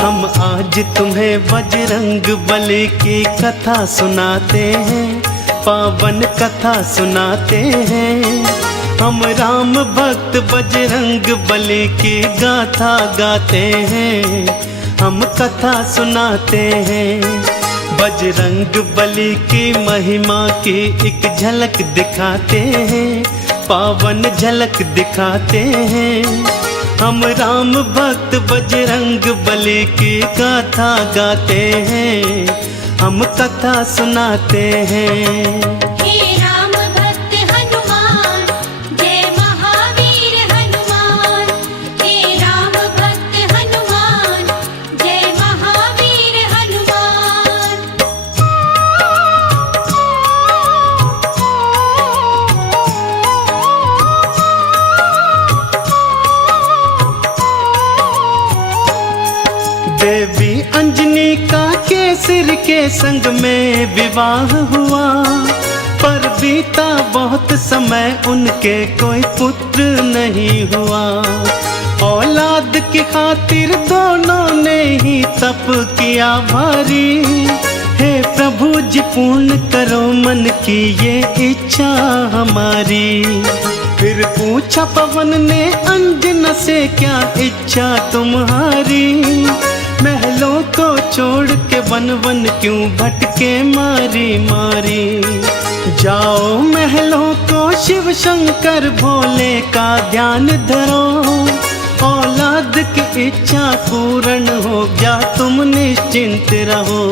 हम आज तुम्हें बजरंग बली की कथा सुनाते हैं, पावन कथा सुनाते हैं। हम राम भक्त बजरंग बली की गाथा गाते हैं, हम कथा सुनाते हैं। बजरंग बली की महिमा की एक झलक दिखाते हैं, पावन झलक दिखाते हैं। हम राम भक्त बजरंग बली की गाथा गाते हैं, हम कथा सुनाते हैं। हे राम भक्त हनुमान, जय महावीर हनुमान। हे राम भक्त हनुमान, जय महावीर हनुमान। देवी अंजनी का केसर के संग में विवाह हुआ, पर बीता बहुत समय उनके कोई पुत्र नहीं हुआ। औलाद की खातिर दोनों ने ही तप किया भारी। हे प्रभु जी पूर्ण करो मन की ये इच्छा हमारी। फिर पूछा पवन ने अंजना से, क्या इच्छा तुम्हारी? महलों को छोड़ के वन वन क्यों भटके मारी मारी। जाओ महलों को शिव शंकर भोले का ध्यान धरो, औलाद की इच्छा पूर्ण हो गया तुम निश्चिंत रहो।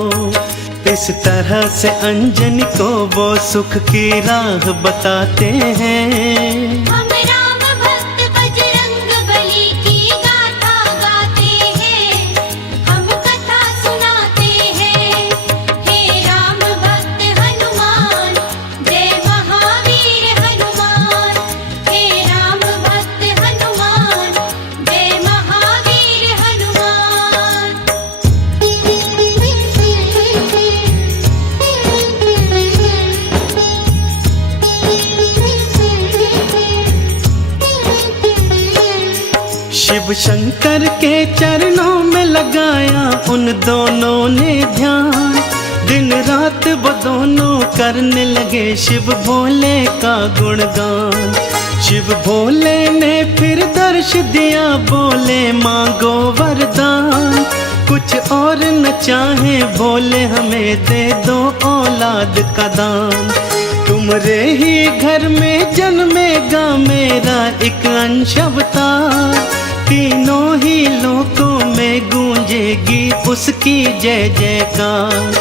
इस तरह से अंजनी को वो सुख की राह बताते हैं। हम राम भक्त बजरंग बली की गाथा गाते हैं, हम कथा सुनाते हैं। हे राम भक्त हनुमान, जय महावीर हनुमान। हे राम भक्त हनुमान, जय महावीर हनुमान। शिव शंकर के चरणों में लगाया उन दोनों ने ध्यान। दिन रात वो दोनों करने लगे शिव भोले का गुणगान। शिव भोले ने फिर दर्श दिया, बोले मांगो वरदान। कुछ और न चाहे भोले हमें दे दो औलाद का दान। तुम्हारे ही घर में जन्मेगा मेरा एक अंश अवतार। तीनों ही लोकों में गूंजेगी उसकी जय जयकार।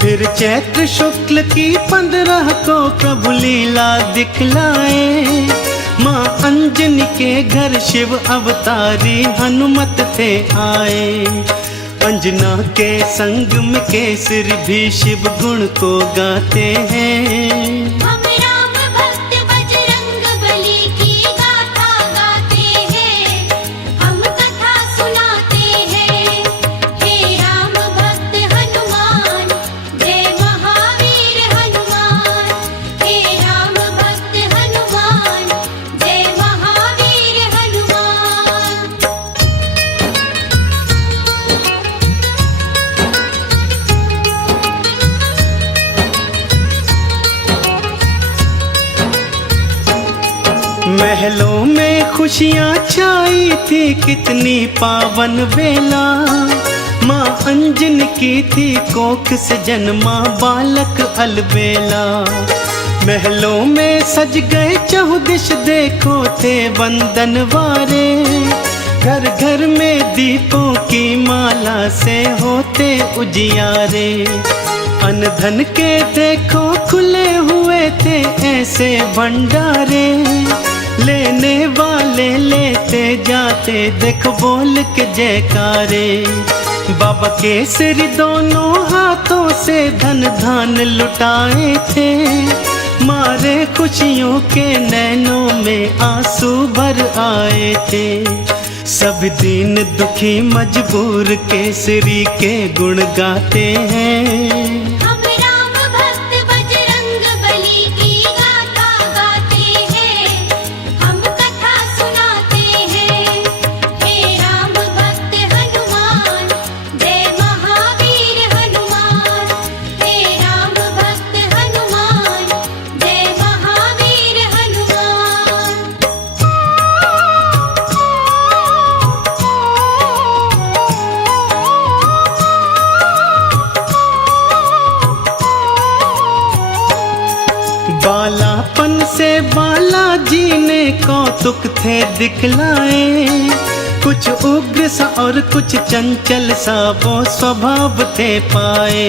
फिर चैत्र शुक्ल की 15 को प्रभु लीला दिखलाए। माँ अंजनी के घर शिव अवतारी हनुमत थे आए। अंजना के संग में केसरी भी शिव गुण को गाते हैं। हम राम भक्त बजरंग बली की गाथा गाते हैं, हम कथा सुनाते हैं। हे राम भक्त हनुमान, जय महावीर हनुमान। हे राम भक्त हनुमान, जय महावीर हनुमान। महलों में खुशियाँ छाई थी कितनी पावन बेला। माँ अंजनी की थी कोख से जन्मा बालक अलबेला। महलों में सज गए चहुदिश देखो थे बंदन वारे। घर घर में दीपों की माला से होते उजियारे। अन्न धन के देखो खुले हुए थे ऐसे भंडारे। लेने वाले लेते जाते देख बोल के जयकारे। बाबा केसरी दोनों हाथों से धन धान लुटाए थे। मारे खुशियों के नैनों में आंसू भर आए थे। सब दीन दुखी मजबूर केसरी के गुण गाते हैं। हम राम भक्त बजरंग बली की गाथा गाते हैं, हम कथा सुनाते हैं। हे राम भक्त हनुमान, कौतुक थे दिखलाए, कुछ उग्र सा और कुछ चंचल सा वो स्वभाव थे पाए।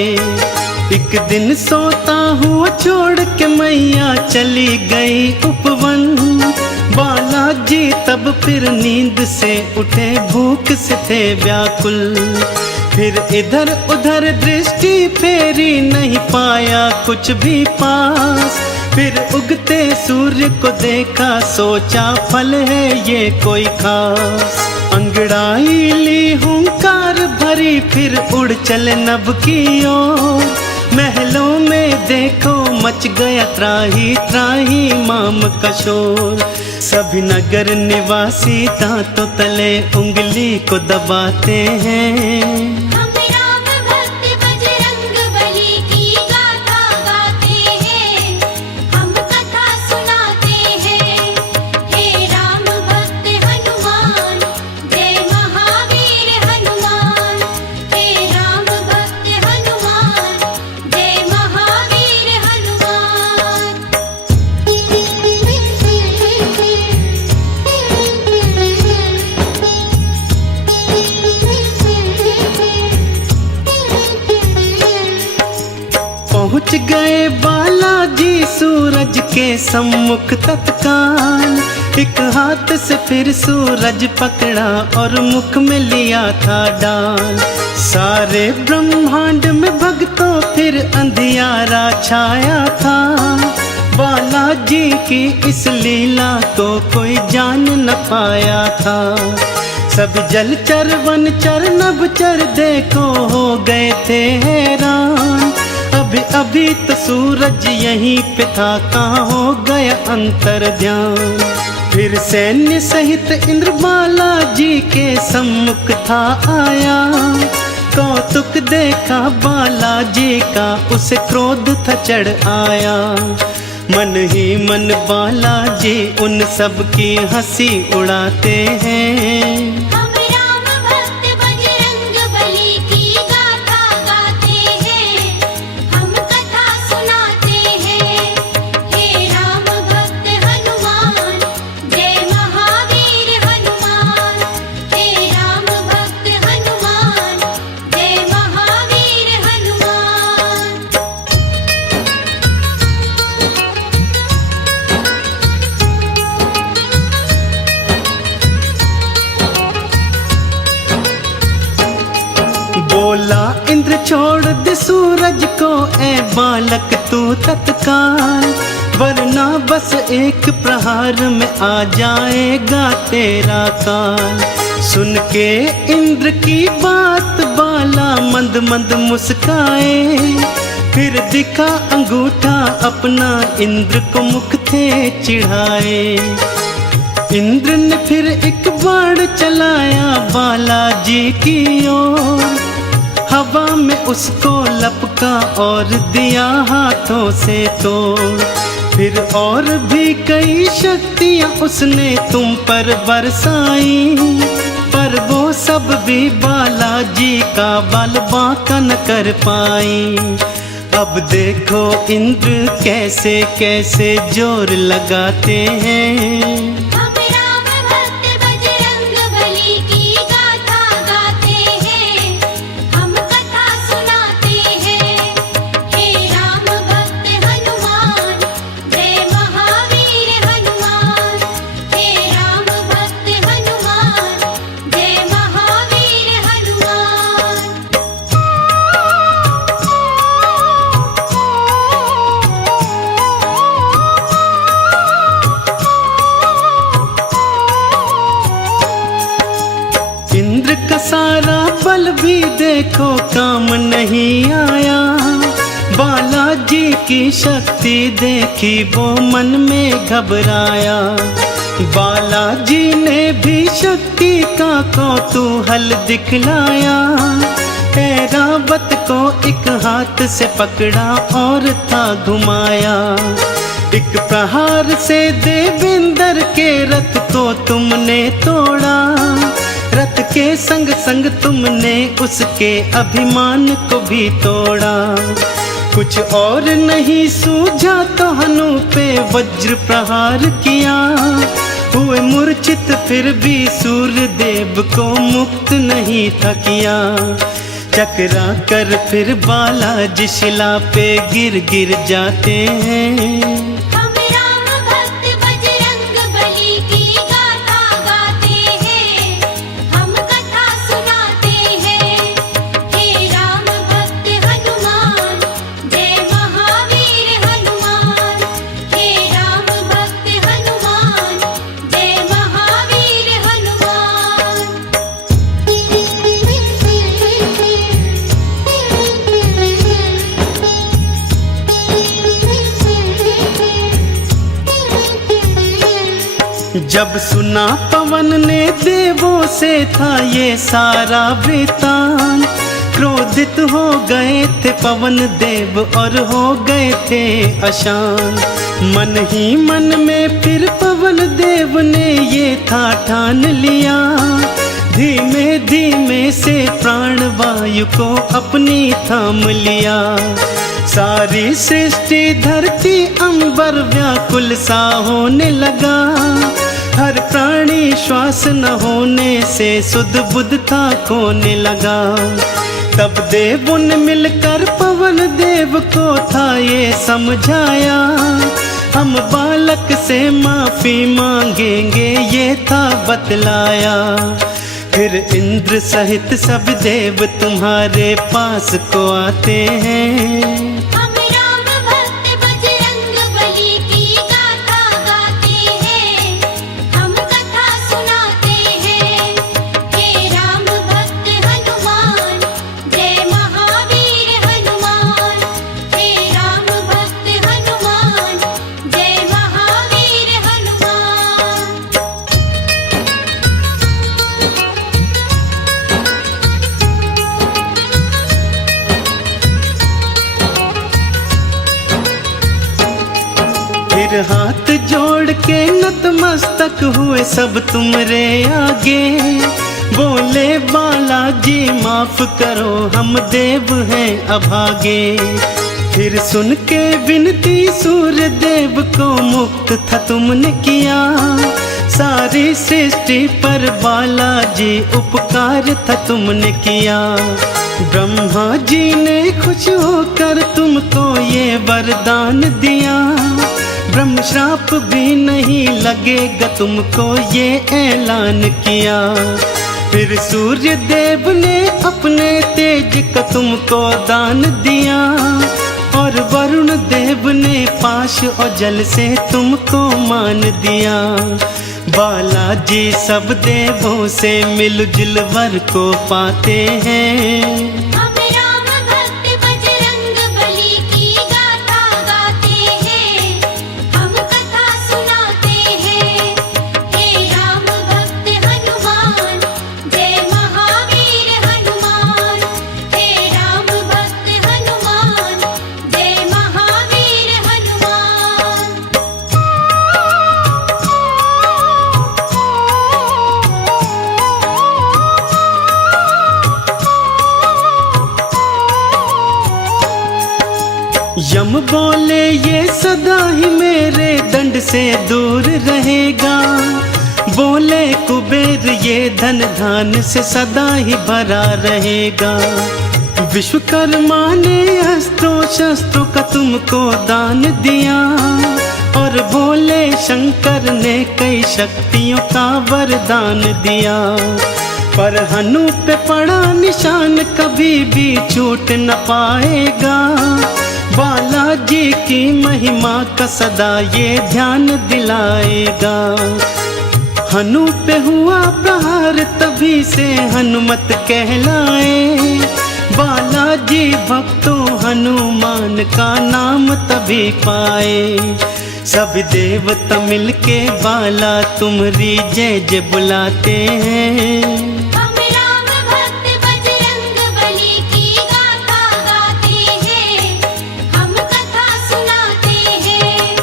एक दिन सोता हुआ छोड़ के मैया चली गई उपवन, बालाजी तब फिर नींद से उठे, भूख से थे व्याकुल। फिर इधर उधर दृष्टि फेरी, नहीं पाया कुछ भी पास। फिर उगते सूर्य को देखा, सोचा फल है ये कोई खास। अंगड़ाई ली हुंकार भरी, फिर उड़ चले नभ की ओर। महलों में देखो मच गया त्राही त्राही माम का शोर। सभी नगर निवासी दांतों तले उंगली को दबाते हैं। हम राम भक्त बजरंग बली की गाथा गाते हैं, हम कथा सुनाते हैं। हे राम भक्त हनुमान, जय महावीर हनुमान। हे राम भक्त हनुमान, जय महावीर हनुमान। पहुँच गए बालाजी सूरज के सम्मुख तत्काल। एक हाथ से फिर सूरज पकड़ा और मुख में लिया था डाल। सारे ब्रह्मांड में भक्तों फिर अंधियारा छाया था। बालाजी की इस लीला को कोई जान न पाया था। सब जलचर वनचर नभचर देखो हो गए थे हैरान। अभी अभी तो सूरज यहीं पे था, कहाँ हो गया अंतर ध्यान। फिर सैन्य सहित इंद्र बालाजी के सम्मुख था आया। कौतुक देखा बालाजी का, उसे क्रोध था चढ़ आया। मन ही मन बालाजी उन सब की हंसी उड़ाते हैं। हम राम भक्त बजरंग बली की गाथा गाते हैं, हम कथा सुनाते हैं। हे राम भक्त हनुमान, जय महावीर हनुमान। हे राम भक्त हनुमान, जय महावीर हनुमान। बोला इंद्र छोड़ दे सूरज को, ए बालक तू तत्काल। वरना बस एक प्रहार में आ जाएगा तेरा काल। सुन के इंद्र की बात बाला मंद मंद मुस्काए। फिर दिखा अंगूठा अपना, इंद्र को मुख थे चिढ़ाए। इंद्र ने फिर एक बाण चलाया बालाजी की ओर। हवा में उसको लपका और दिया हाथों से तोड़। फिर और भी कई शक्तियां उसने तुम पर बरसाई, पर वो सब भी बालाजी का बल बांका न कर पाई। अब देखो इंद्र कैसे कैसे जोर लगाते हैं। हम राम भक्त बजरंग बली की गाथा गाते हैं, हम कथा सुनाते हैं। हे राम भक्त हनुमान, जय महावीर हनुमान। हे राम भक्त हनुमान, जय महावीर हनुमान। इंद्र का सारा बल भी देखो काम नहीं आया। बालाजी की शक्ति देखी वो मन में घबराया। बालाजी ने भी शक्ति का कौतूहल दिखलाया। ऐरावत को एक हाथ से पकड़ा और था घुमाया। एक प्रहार से देवेंद्र के रथ को तुमने तोड़ा। रथ के संग संग तुमने उसके अभिमान को भी तोड़ा। कुछ और नहीं सूझा तो हनु पे वज्र प्रहार किया। हुए मूर्छित फिर भी सूर्यदेव को मुक्त नहीं था किया। चकरा कर फिर बालाजी शिला पे गिर गिर जाते हैं। हम राम भक्त बजरंग बली की गाथा गाते हैं, हम कथा सुनाते हैं। हे राम भक्त हनुमान, जय महावीर हनुमान। हे राम भक्त हनुमान, जय महावीर हनुमान। जब सुना पवन ने देवों से था ये सारा वृतांत, क्रोधित हो गए थे पवन देव और हो गए थे अशांत। मन ही मन में फिर पवन देव ने ये था ठान लिया, धीमे धीमे से प्राण वायु को अपनी थाम लिया। सारी सृष्टि धरती अंबर व्याकुल सा होने लगा, हर प्राणी श्वास न होने से सुध बुध था खोने लगा। तब देवों ने मिलकर पवन देव को था ये समझाया, हम बालक से माफी मांगेंगे ये था बतलाया। फिर इंद्र सहित सब देव तुम्हारे पास को आते हैं। हम राम भक्त बजरंग बली की गाथा गाते हैं, हम कथा सुनाते हैं। हे राम भक्त हनुमान, जय महावीर हनुमान। हे राम भक्त हनुमान, जय महावीर हनुमान। फिर हाथ जोड़ के नतमस्तक हुए सब तुमरे आगे, बोले बालाजी माफ करो हम देव हैं अभागे। फिर सुन के विनती सूर्य देव को मुक्त था तुमने किया, सारी सृष्टि पर बालाजी उपकार था तुमने किया। ब्रह्मा जी ने खुश होकर तुमको ये वरदान दिया, ब्रह्म श्राप भी नहीं लगेगा तुमको ये ऐलान किया। फिर सूर्य देव ने अपने तेज का तुमको दान दिया, और वरुण देव ने पाश और जल से तुमको मान दिया। बालाजी सब देवों से मिलजुल वर को पाते हैं। हम राम भक्त बजरंग बली की गाथा गाते हैं, हम कथा सुनाते हैं। हे राम भक्त हनुमान, जय महावीर हनुमान। हे राम भक्त हनुमान, जय महावीर हनुमान। यम बोले ये सदा ही मेरे दंड से दूर रहेगा, बोले कुबेर ये धन धान से सदा ही भरा रहेगा। विश्वकर्मा ने अस्त्रों शस्त्रों का तुमको दान दिया, और बोले शंकर ने कई शक्तियों का वरदान दिया। पर हनु पे पड़ा निशान कभी भी छूट न पाएगा, बालाजी की महिमा का सदा ये ध्यान दिलाएगा। हनु पे हुआ प्रहार तभी से हनुमत कहलाए, बालाजी भक्तों हनुमान का नाम तभी पाए। सब देवता मिलके बाला तुम्हारी जय जय बुलाते हैं। हम राम भक्त बजरंग बली की गाथा गाते हैं, हम कथा सुनाते हैं।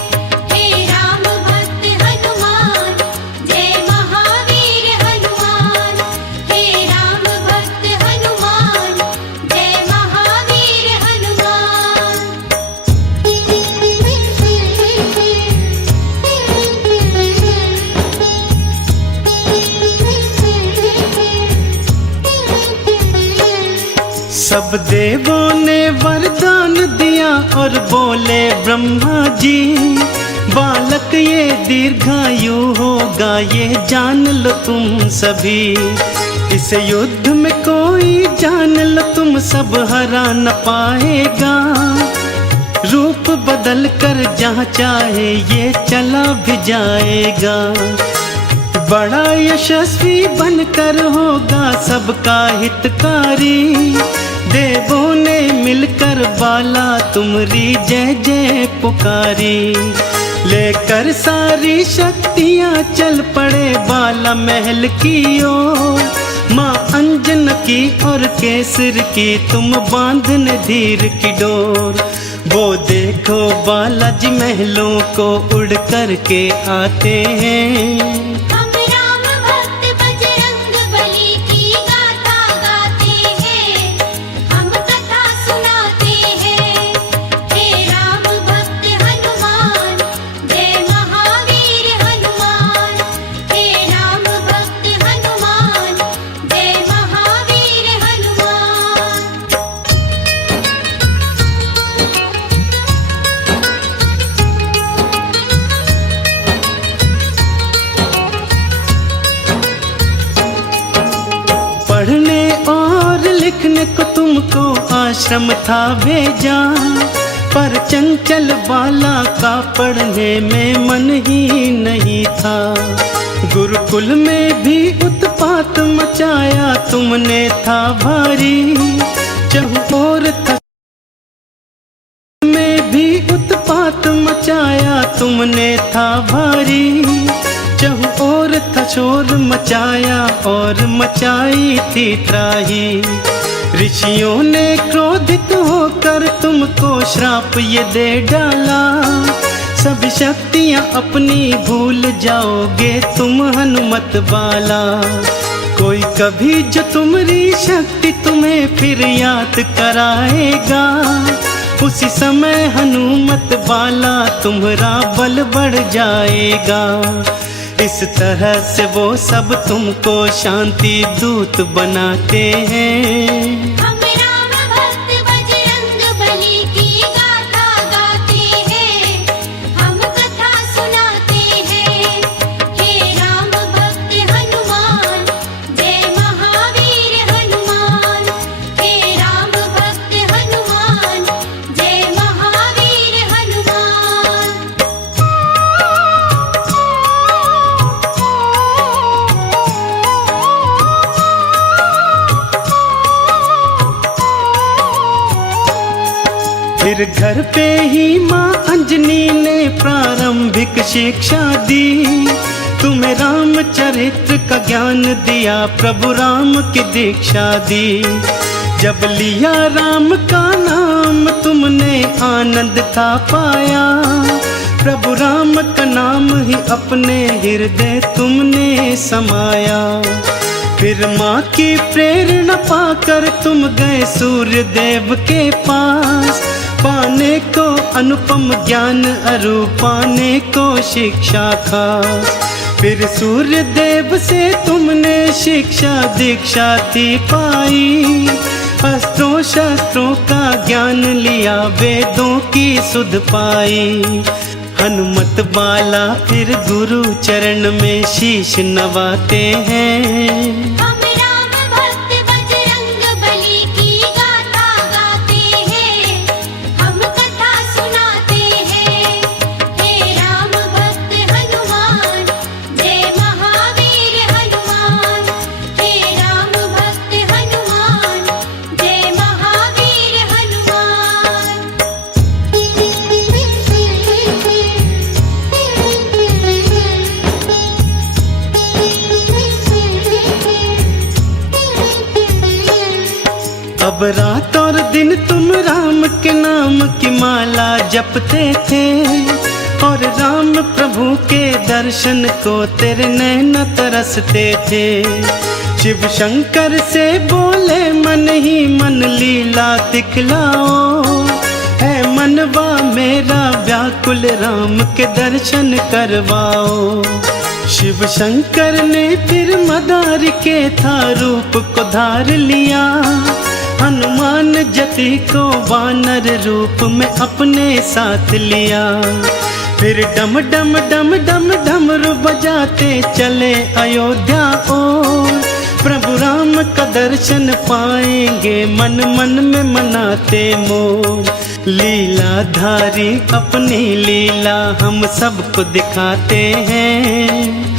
हे राम भक्त हनुमान, जय महावीर हनुमान। हे राम भक्त हनुमान, जय महावीर हनुमान। सब देवों ने वरदान दिया और बोले ब्रह्मा जी, बालक ये दीर्घायु होगा, ये जान लो तुम सभी। इस युद्ध में कोई जान लो तुम सब हरा न पाएगा, रूप बदल कर जहाँ चाहे ये चला भी जाएगा। बड़ा यशस्वी बनकर होगा सबका हितकारी, देवों ने मिलकर बाला तुमरी जय जय पुकारी। लेकर सारी शक्तियाँ चल पड़े बाला महल की ओर, माँ अंजन की और केसर की तुम बांधने धीर की डोर। वो देखो बालाजी महलों को उड़ कर के आते हैं, हम राम भक्त बजरंग बली की गाथा गाते हैं, हम कथा सुनाते हैं। हे राम भक्त हनुमान, जय महावीर हनुमान। हे राम भक्त हनुमान, जय महावीर हनुमान। पढ़ने और लिखने को तुमको आश्रम था भेजा, पर चंचल बाला का पढ़ने में मन ही नहीं था। गुरुकुल में भी उत्पात मचाया तुमने था भारी, चहुओर में भी उत्पात मचाया तुमने था भारी। चहुओर था शोर मचाया और मचाई थी त्राही। ऋषियों ने क्रोधित होकर तुमको श्राप ये दे डाला, सब शक्तियाँ अपनी भूल जाओगे तुम हनुमत बाला। कोई कभी जो तुम्हारी शक्ति तुम्हें फिर याद कराएगा, उसी समय हनुमत बाला तुम्हारा बल बढ़ जाएगा। इस तरह से वो सब तुमको शांति दूत बनाते हैं। हम राम भक्त बजरंग बली की गाथा गाते हैं, हम कथा सुनाते हैं। हे राम भक्त हनुमान, जय महावीर हनुमान। हे राम भक्त हनुमान, जय महावीर हनुमान। फिर घर पे ही माँ अंजनी ने प्रारंभिक शिक्षा दी, तुम्हें रामचरित्र का ज्ञान दिया, प्रभु राम की दीक्षा दी। जब लिया राम का नाम तुमने आनंद था पाया, प्रभु राम का नाम ही अपने हृदय तुमने समाया। फिर माँ की प्रेरणा पाकर तुम गए सूर्य देव के पास, पाने को अनुपम ज्ञान अरु पाने को शिक्षा खास। फिर सूर्य देव से तुमने शिक्षा दीक्षा थी पाई, अस्त्रों शस्त्रों का ज्ञान लिया, वेदों की सुध पाई। हनुमत बाला फिर गुरु चरण में शीश नवाते हैं। हम राम भक्त बजरंग बली की गाथा गाते हैं, हम कथा सुनाते हैं। हे राम भक्त हनुमान, जय महावीर हनुमान। हे राम भक्त हनुमान, जय महावीर हनुमान। अब रात और दिन तुम राम के नाम की माला जपते थे, और राम प्रभु के दर्शन को तेरे नैन तरसते थे। शिव शंकर से बोले मन ही मन लीला दिखलाओ, है मनवा मेरा व्याकुल राम के दर्शन करवाओ। शिव शंकर ने फिर मदार के था रूप को धार लिया, हनुमान जति को वानर रूप में अपने साथ लिया। फिर डम डम डम डम डमरू बजाते चले अयोध्या ओर। प्रभु राम का दर्शन पाएंगे मन मन में मनाते मोर। लीलाधारी अपनी लीला हम सबको दिखाते हैं।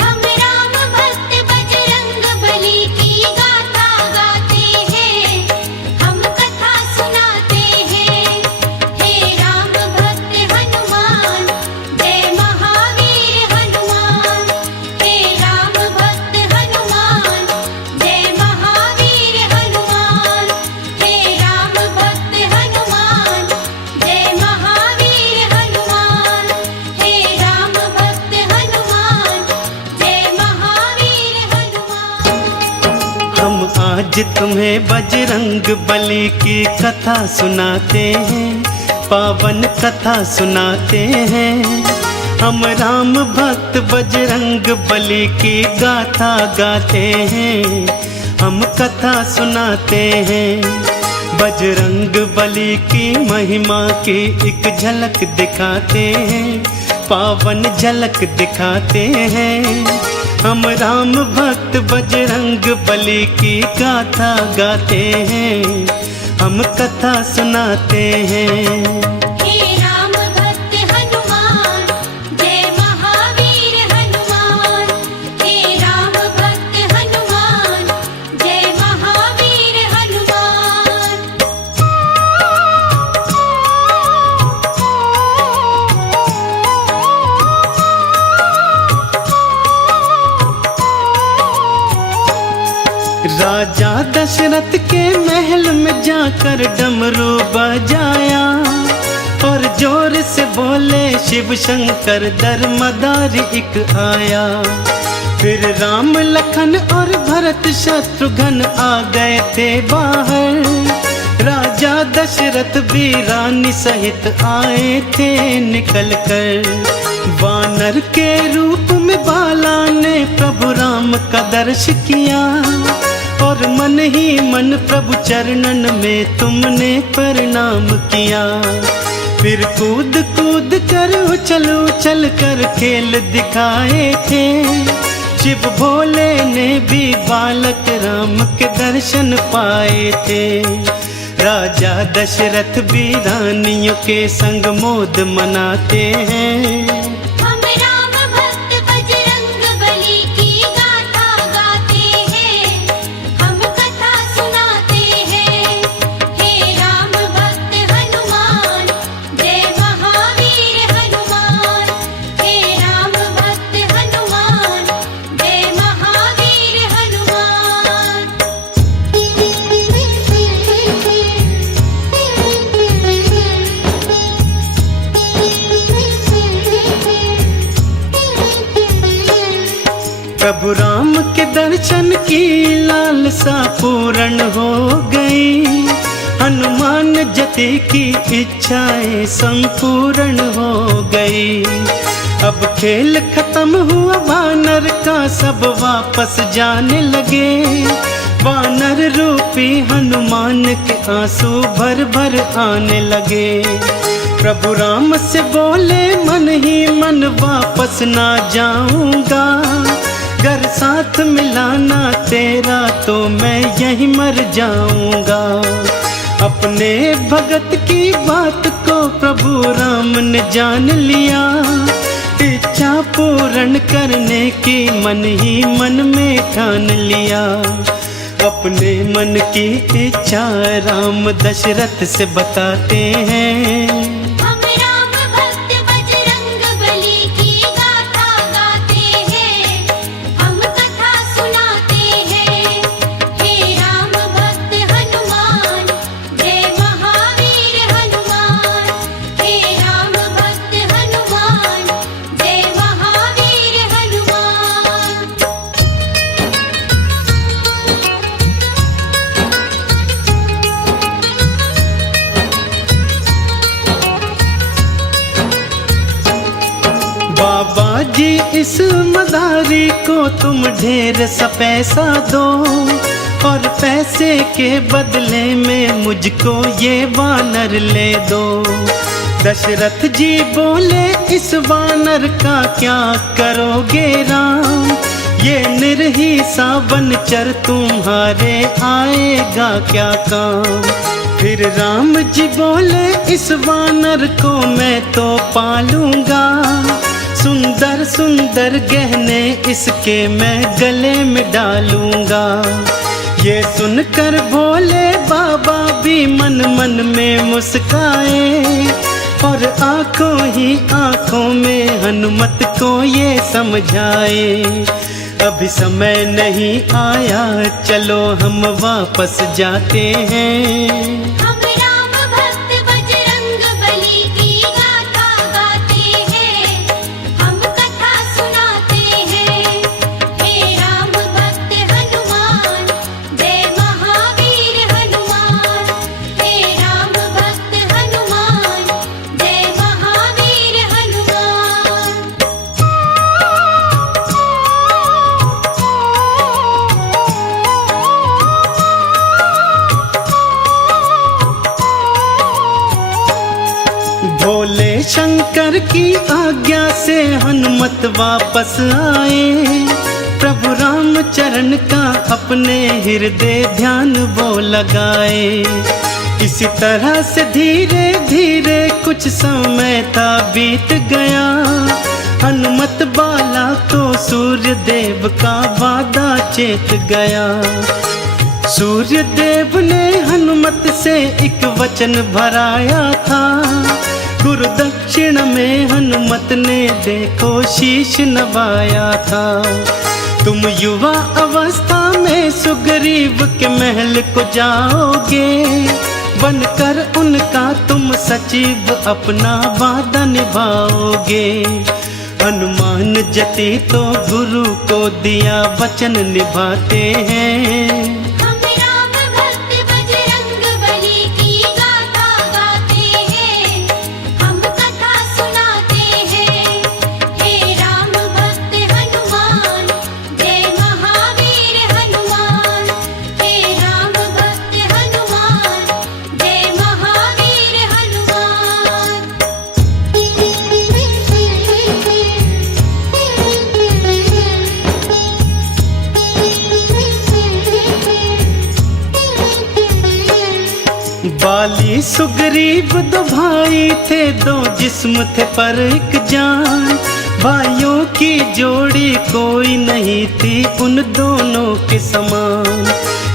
हम राम भक्त बजरंग बली की गाथा गाते हैं, हम कथा सुनाते हैं। हे राम भक्त हनुमान, जय महावीर हनुमान। हे राम भक्त हनुमान, जय महावीर हनुमान। हे राम भक्त हनुमान, जय महावीर हनुमान। हे राम भक्त हनुमान, जय महावीर हनुमान। हम आज तुम्हें बजरंग बली की कथा सुनाते हैं, पावन कथा सुनाते हैं। हम राम भक्त बजरंग बली की गाथा गाते हैं, हम कथा सुनाते हैं। बजरंग बली की महिमा की एक झलक दिखाते हैं, पावन झलक दिखाते हैं। हम राम भक्त बजरंग बली की गाथा गाते हैं, हम कथा सुनाते हैं। हे राम भक्त हनुमान, जय महावीर हनुमान। हे राम भक्त हनुमान, जय महावीर हनुमान। राजा दशरथ के महल में जाकर डमरू बजाया और जोर से बोले शिव शंकर दरमदार एक आया। फिर राम लखन और भरत शत्रुघ्न आ गए थे बाहर। राजा दशरथ भी रानी सहित आए थे निकल कर। वानर के रूप में बाला ने प्रभु राम का दर्श किया और मन ही मन प्रभु चरणन में तुमने प्रणाम किया। फिर कूद कूद कर उछल उछल कर खेल दिखाए थे। शिव भोले ने भी बालक राम के दर्शन पाए थे। राजा दशरथ भी रानियों के संग मोद मनाते हैं। हम राम भक्त बजरंग बली की गाथा गाते हैं, हम कथा सुनाते हैं। हे राम भक्त हनुमान, जय महावीर हनुमान। हे राम भक्त हनुमान, जय महावीर हनुमान। प्रभु राम के दर्शन की लालसा पूर्ण हो गई। हनुमान जति की इच्छाएं संपूर्ण हो गई। अब खेल खत्म हुआ वानर का, सब वापस जाने लगे। वानर रूपी हनुमान के आंसू भर भर आने लगे। प्रभु राम से बोले मन ही मन वापस ना जाऊंगा। घर साथ मिलाना तेरा तो मैं यहीं मर जाऊंगा। अपने भगत की बात को प्रभु राम ने जान लिया। इच्छा पूर्ण करने की मन ही मन में ठान लिया। अपने मन की इच्छा राम दशरथ से बताते हैं। हम राम भक्त बजरंग बली की गाथा गाते हैं, हम कथा सुनाते हैं। हे राम भक्त हनुमान, जय महावीर हनुमान। हे राम भक्त हनुमान, जय महावीर हनुमान। बाबा जी इस मदारी को तुम ढेर सा पैसा दो और पैसे के बदले में मुझको ये वानर ले दो। दशरथ जी बोले इस वानर का क्या करोगे राम, ये निर्ही सा बनचर तुम्हारे आएगा क्या काम। फिर राम जी बोले इस वानर को मैं तो पालूंगा, सुंदर सुंदर गहने इसके मैं गले में डालूंगा। ये सुनकर भोले बाबा भी मन मन में मुस्काए, और आंखों ही आंखों में हनुमत को ये समझाए। अभी समय नहीं आया, चलो हम वापस जाते हैं। हम राम भक्त बजरंग बली की गाथा गाते हैं, हम कथा सुनाते हैं। हे राम भक्त हनुमान, जय महावीर हनुमान। हे राम भक्त हनुमान, जय महावीर हनुमान। भोले शंकर की आज्ञा से हनुमत वापस आए, प्रभु राम चरण का अपने हृदय ध्यान वो लगाए। इसी तरह से धीरे धीरे कुछ समय था बीत गया, हनुमत बाला को सूर्य देव का वादा चेत गया। सूर्य देव ने हनुमत से एक वचन भराया था, गुरु दक्षिण में हनुमत ने देखो शीश नवाया था। तुम युवा अवस्था में सुग्रीव के महल को जाओगे, बनकर उनका तुम सचिव अपना वादा निभाओगे। हनुमान जति तो गुरु को दिया वचन निभाते हैं। हम राम भक्त बजरंग बली की गाथा गाते हैं, हम कथा सुनाते हैं। हे राम भक्त हनुमान, जय महावीर हनुमान। हे राम भक्त हनुमान, जय महावीर हनुमान। बाली सुग्रीव दो भाई थे, दो जिस्म थे पर एक जान। भाइयों की जोड़ी कोई नहीं थी उन दोनों के समान।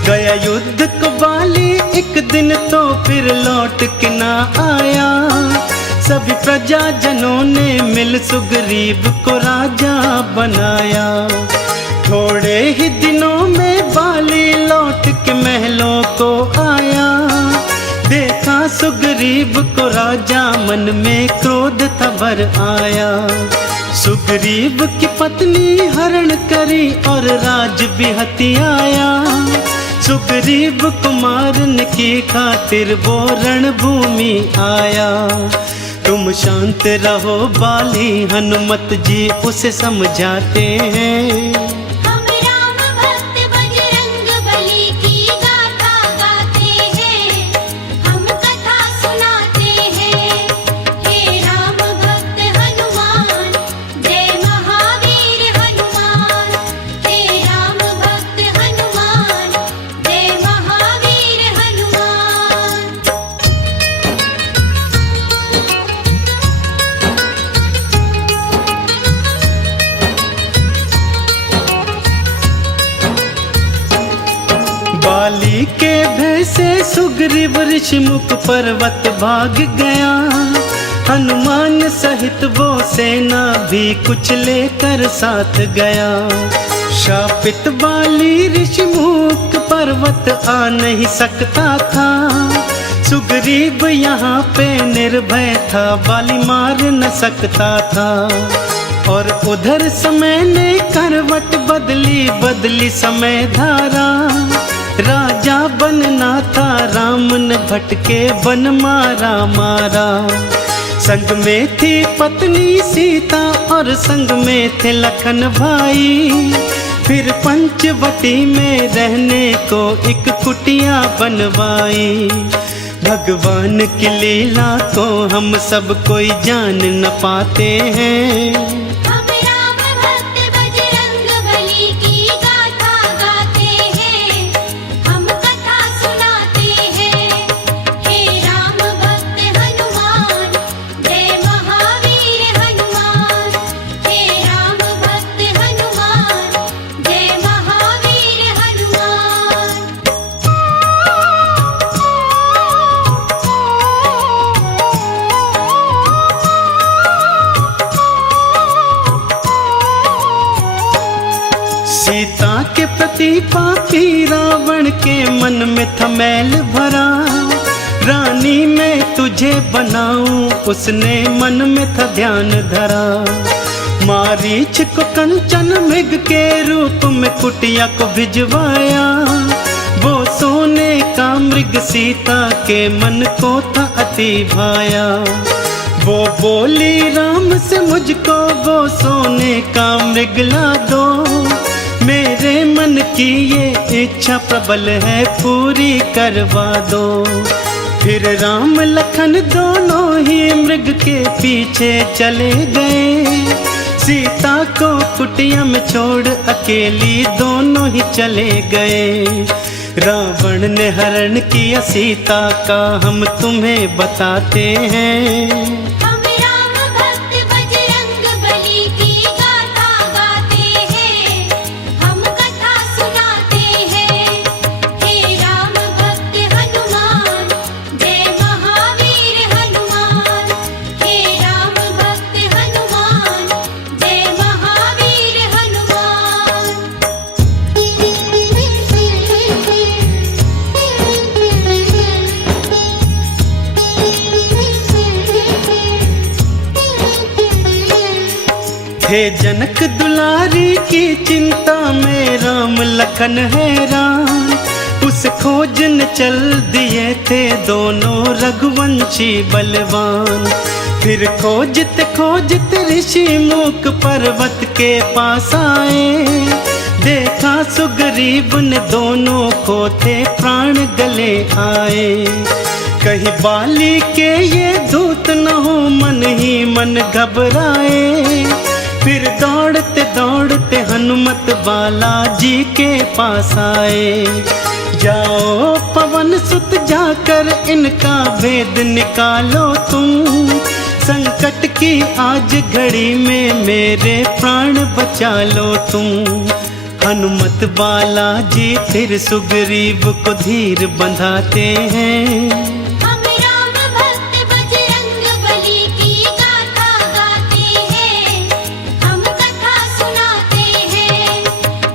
गया युद्ध को बाली एक दिन तो फिर लौट के ना आया, सभी प्रजाजनों ने मिल सुग्रीव को राजा बनाया। थोड़े ही दिनों में बाली लौट के महलों को आया, देखा सुग्रीव को राजा मन में क्रोध था भर आया। सुग्रीव की पत्नी हरण करी और राज भी हथियाया, सुग्रीव को मारने की खातिर वो रणभूमि आया। तुम शांत रहो बाली, हनुमत जी उसे समझाते हैं। हम राम भक्त बजरंग बली की गाथा गाते हैं, हम कथा सुनाते हैं। हे राम भक्त हनुमान, जय महावीर हनुमान। हे राम भक्त हनुमान, जय महावीर हनुमान। बाली के भय से सुग्रीव ऋषिमुख पर्वत भाग गया, हनुमान सहित वो सेना भी कुछ लेकर साथ गया। शापित बाली ऋषिमुख पर्वत आ नहीं सकता था, सुग्रीव यहाँ पे निर्भय था, बाली मार न सकता था। और उधर समय ने करवट बदली बदली समय धारा, राजा बनना था राम ने भटके वन मारा मारा। संग में थी पत्नी सीता और संग में थे लखन भाई, फिर पंचवटी में रहने को एक कुटिया बनवाई। भगवान की लीला को हम सब कोई जान न पाते हैं। हम राम भक्त बजरंग बली की गाथा गाते हैं, हम कथा सुनाते हैं। हे राम भक्त हनुमान, जय महावीर हनुमान। हे राम भक्त हनुमान, जय महावीर हनुमान। सीता के प्रति पापी रावण के मन में था मैल भरा। रानी मैं तुझे बनाऊं उसने मन में था ध्यान धरा। मारीच को कंचन मृग के रूप में कुटिया को भिजवाया। वो सोने का मृग सीता के मन को था अति भाया। वो बोली राम से मुझको वो सोने का मृग ला दो। मेरे मन की ये इच्छा प्रबल है पूरी करवा दो। फिर राम लखन दोनों ही मृग के पीछे चले गए। सीता को कुटिया में छोड़ अकेली दोनों ही चले गए। रावण ने हरण किया सीता का हम तुम्हें बताते हैं। हम राम भक्त बजरंग बली की गाथा गाते हैं, हम कथा सुनाते हैं। हे राम भक्त हनुमान, जय महावीर हनुमान। हे राम भक्त हनुमान, जय महावीर हनुमान। हे जनक दुलारी की चिंता में राम लखन हैरान। उस खोज न चल दिए थे दोनों रघुवंशी बलवान। फिर खोजते खोजते ऋषि मूक पर्वत के पास आए। देखा सुग्रीव ने दोनों को थे प्राण गले आए। कहीं बाली के ये दूत न हो मन ही मन घबराए। फिर दौड़ते दौड़ते हनुमत बालाजी के पास आए। जाओ पवन सुत जाकर इनका भेद निकालो तुम। संकट की आज घड़ी में मेरे प्राण बचा लो तुम। हनुमत बालाजी फिर सुग्रीव को धीर बंधाते हैं। हम राम भक्त बजरंग बली की गाथा गाते हैं, हम कथा सुनाते हैं।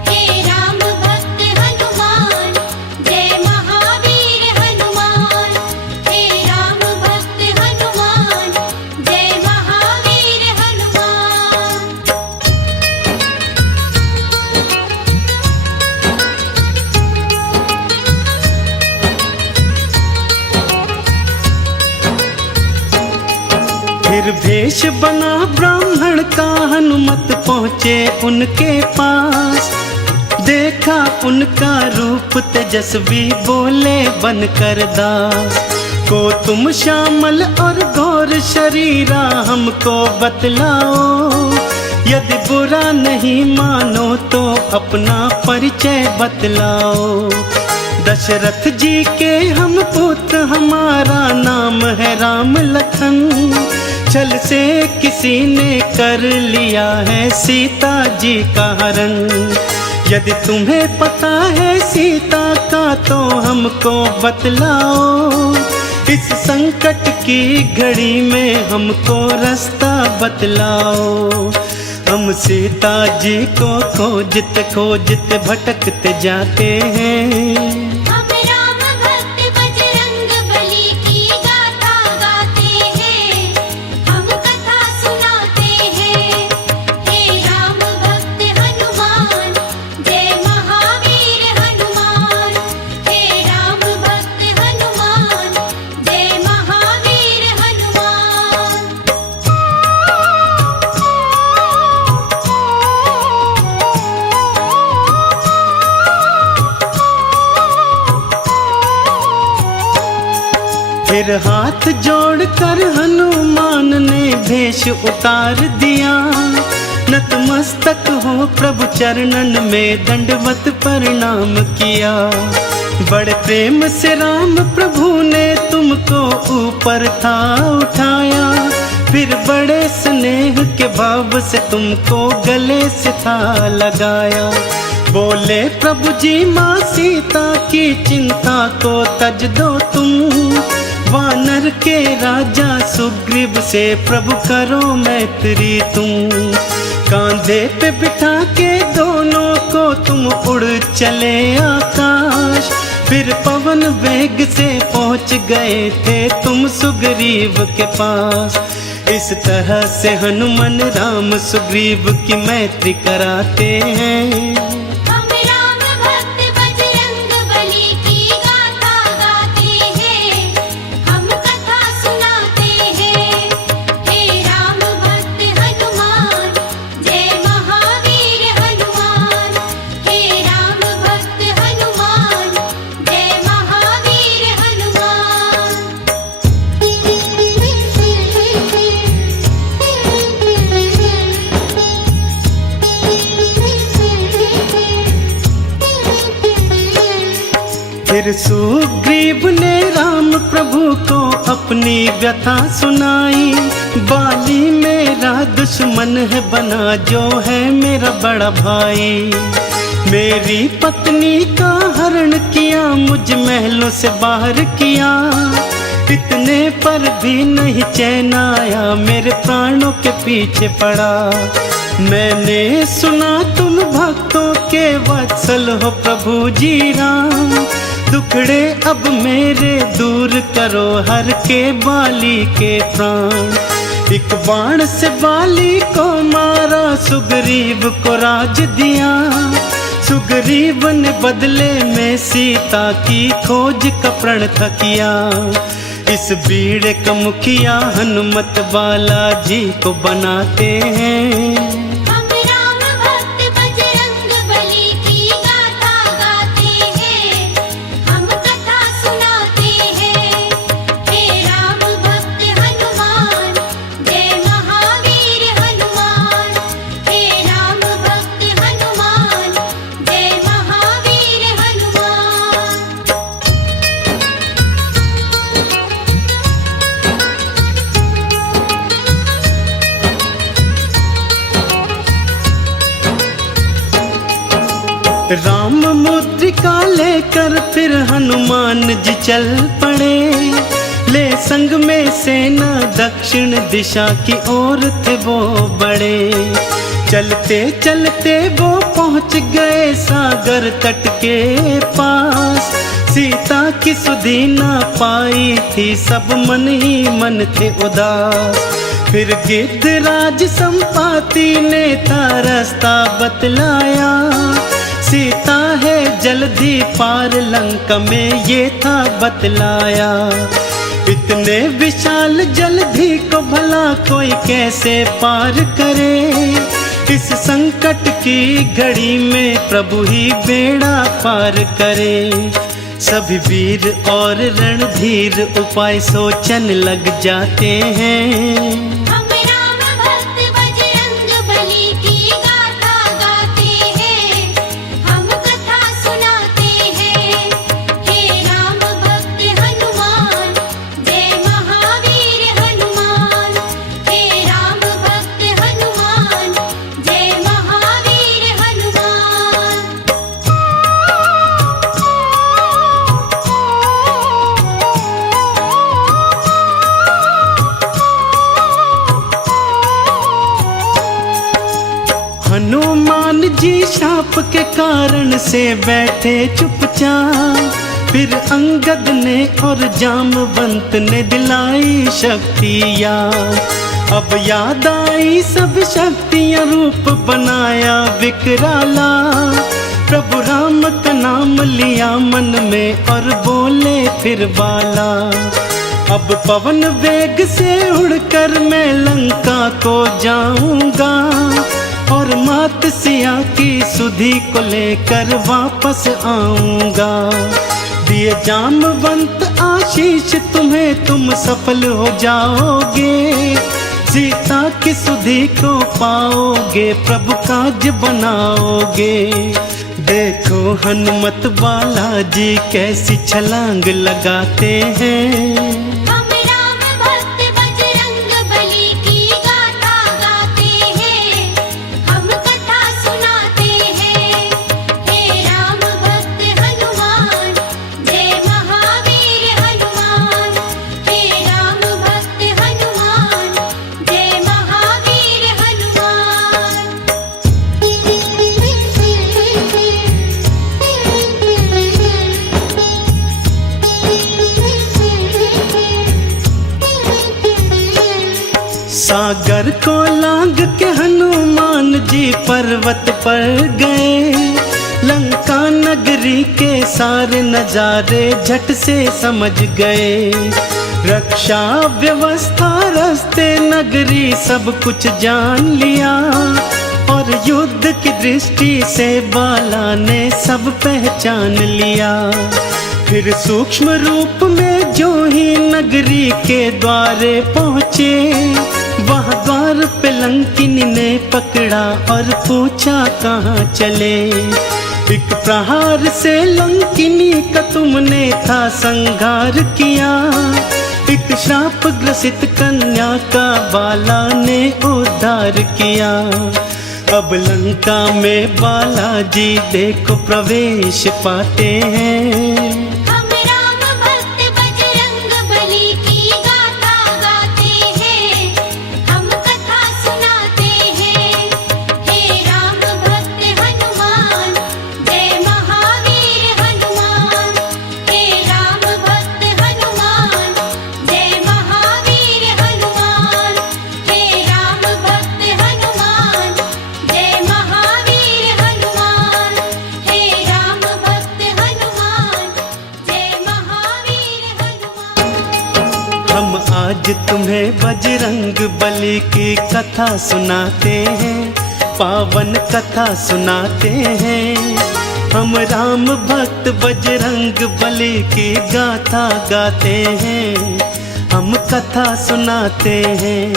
हे राम भक्त हनुमान, जय महावीर हनुमान। हे राम भक्त हनुमान, जय महावीर हनुमान। फिर भेष बना ब्राह्मण का हनुमत पहुँचे उनके पास। देखा उनका रूप तेजस्वी बोले बनकर दास। को तुम श्यामल और गौर शरीरा हमको बतलाओ। यदि बुरा नहीं मानो तो अपना परिचय बतलाओ। दशरथ जी के हम पुत्र हमारा नाम है राम लखन। छल से किसी ने कर लिया है सीता जी का हरण। यदि तुम्हें पता है सीता का तो हमको बतलाओ। इस संकट की घड़ी में हमको रास्ता बतलाओ। हम सीता जी को खोजते खोजते भटकते जाते हैं। हम राम भक्त बजरंग बली की गाथा गाते हैं, हम कथा सुनाते हैं। हे राम भक्त हनुमान, जय महावीर हनुमान। हे राम भक्त हनुमान, जय महावीर हनुमान। फिर हाथ जोड़कर हनुमान ने भेष उतार दिया। नतमस्तक हो प्रभु चरणन में दंडवत प्रणाम किया। बड़े प्रेम से राम प्रभु ने तुमको ऊपर था उठाया। फिर बड़े स्नेह के भाव से तुमको गले से था लगाया। बोले प्रभु जी माँ सीता की चिंता को तज दो तुम। वानर के राजा सुग्रीव से प्रभु करो मैत्री तुम। कांधे पे बिठा के दोनों को तुम उड़ चले आकाश। फिर पवन वेग से पहुंच गए थे तुम सुग्रीव के पास। इस तरह से हनुमान राम सुग्रीव की मैत्री कराते हैं। हम राम भक्त बजरंग बली की गाथा गाते हैं। हम कथा सुनाते हैं। हे राम भक्त हनुमान जय महावीर हनुमान। हे राम भक्त हनुमान जय महावीर हनुमान। फिर सुग्रीव ने राम प्रभु को अपनी व्यथा सुनाई। बाली मेरा दुश्मन है बना जो है मेरा बड़ा भाई। मेरी पत्नी का हरण किया मुझ महलों से बाहर किया। इतने पर भी नहीं चैन आया मेरे प्राणों के पीछे पड़ा। मैंने सुना तुम भक्तों के वत्सल हो प्रभु जी राम। दुखड़े अब मेरे दूर करो हर के बाली के प्राण। एक बाण से बाली को मारा सुग्रीव को राज दिया। सुग्रीव ने बदले में सीता की खोज का प्रण था किया। इस बीड़े का मुखिया हनुमत बाला जी को बनाते हैं। हम राम भक्त बजरंग बली की गाथा गाते हैं। हम कथा सुनाते हैं। हे राम भक्त हनुमान जय महावीर हनुमान। हे राम भक्त हनुमान जय महावीर हनुमान। राम मुद्रिका लेकर फिर हनुमान जी चल पड़े। ले संग में सेना दक्षिण दिशा की ओर थे वो बड़े। चलते चलते वो पहुंच गए सागर तट के पास। सीता की सुधि ना पाई थी सब मन ही मन थे उदास। फिर गिद्धराज संपाति ने था रास्ता बतलाया। सीता है जल्दी पार लंका में ये था बतलाया। इतने विशाल जलधि को भला कोई कैसे पार करे। इस संकट की घड़ी में प्रभु ही बेड़ा पार करे। सभी वीर और रणधीर उपाय सोचन लग जाते हैं। हम राम भक्त बजरंग बली की गाथा गाते हैं। हम कथा सुनाते हैं। हे राम भक्त हनुमान जय महावीर हनुमान। हे राम भक्त हनुमान जय महावीर हनुमान। हनुमान जी शाप के कारण से बैठे चुपचाप। फिर अंगद ने और जामवंत ने दिलाई शक्तियाँ। अब याद आई सब शक्तियाँ रूप बनाया विकराला। प्रभु राम का नाम लिया मन में और बोले फिर बाला। अब पवन वेग से उड़कर मैं लंका को जाऊंगा। और मात सिया की सुधि को लेकर वापस आऊंगा। दिए जामवंत आशीष तुम्हें, तुम सफल हो जाओगे। सीता की सुधि को पाओगे, प्रभु काज बनाओगे। देखो हनुमत बालाजी कैसी छलांग लगाते हैं। हम राम भक्त बजरंग बली की गाथा गाते हैं, हम कथा सुनाते हैं। हे राम भक्त हनुमान, जय महावीर हनुमान। हे राम भक्त हनुमान, जय महावीर हनुमान। सागर को लांग के हनुमान जी पर्वत पर गए। लंका नगरी के सारे नजारे झट से समझ गए। रक्षा व्यवस्था रास्ते नगरी सब कुछ जान लिया। और युद्ध की दृष्टि से बाला ने सब पहचान लिया। फिर सूक्ष्म रूप में जो ही नगरी के द्वारे पहुँचे, वहाँ द्वार पे लंकिनी ने पकड़ा और पूछा कहाँ चले। एक प्रहार से लंकिनी का तुमने था संहार किया। एक श्राप ग्रसित कन्या का बाला ने उद्धार किया। अब लंका में बालाजी देखो प्रवेश पाते हैं। हम राम भक्त बजरंग बली की गाथा गाते हैं, हम कथा सुनाते हैं। हे राम भक्त हनुमान, जय महावीर हनुमान। हे राम भक्त हनुमान, जय महावीर हनुमान। हे राम भक्त हनुमान, जय महावीर हनुमान। हे राम भक्त हनुमान, जय महावीर हनुमान। हम आज तुम्हें बजरंग बली की कथा सुनाते हैं, पावन कथा सुनाते हैं। हम राम भक्त बजरंग बली की गाथा गाते हैं, हम कथा सुनाते हैं।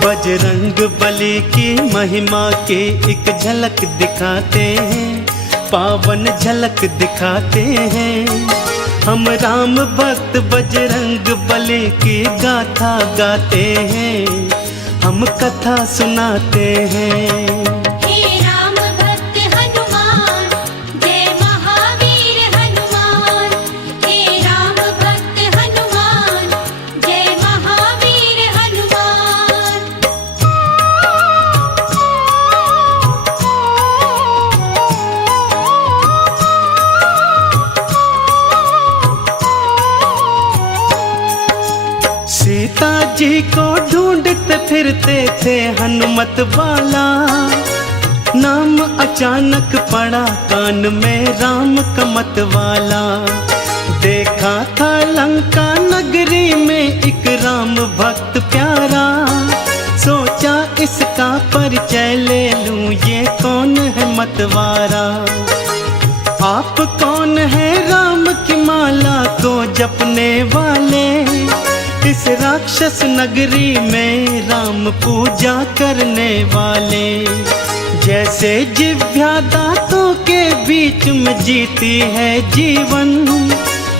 बजरंग बली की महिमा की एक झलक दिखाते हैं, पावन झलक दिखाते हैं। हम राम भक्त बजरंग बली की गाथा गाते हैं, हम कथा सुनाते हैं। हे राम भक्त हनुमान, जय महावीर हनुमान। हे राम भक्त हनुमान, जय महावीर हनुमान। सीता जी को ढूंढते फिरते थे हनुमत बाला। नाम अचानक पड़ा कान में राम का मत वाला। देखा था लंका नगरी में एक राम भक्त प्यारा। सोचा इसका परिचय ले लूं, ये कौन है मतवारा। आप कौन है राम की माला को जपने वाले। इस राक्षस नगरी में राम पूजा करने वाले। जैसे जिव्या दांतों के बीच में जीती है जीवन।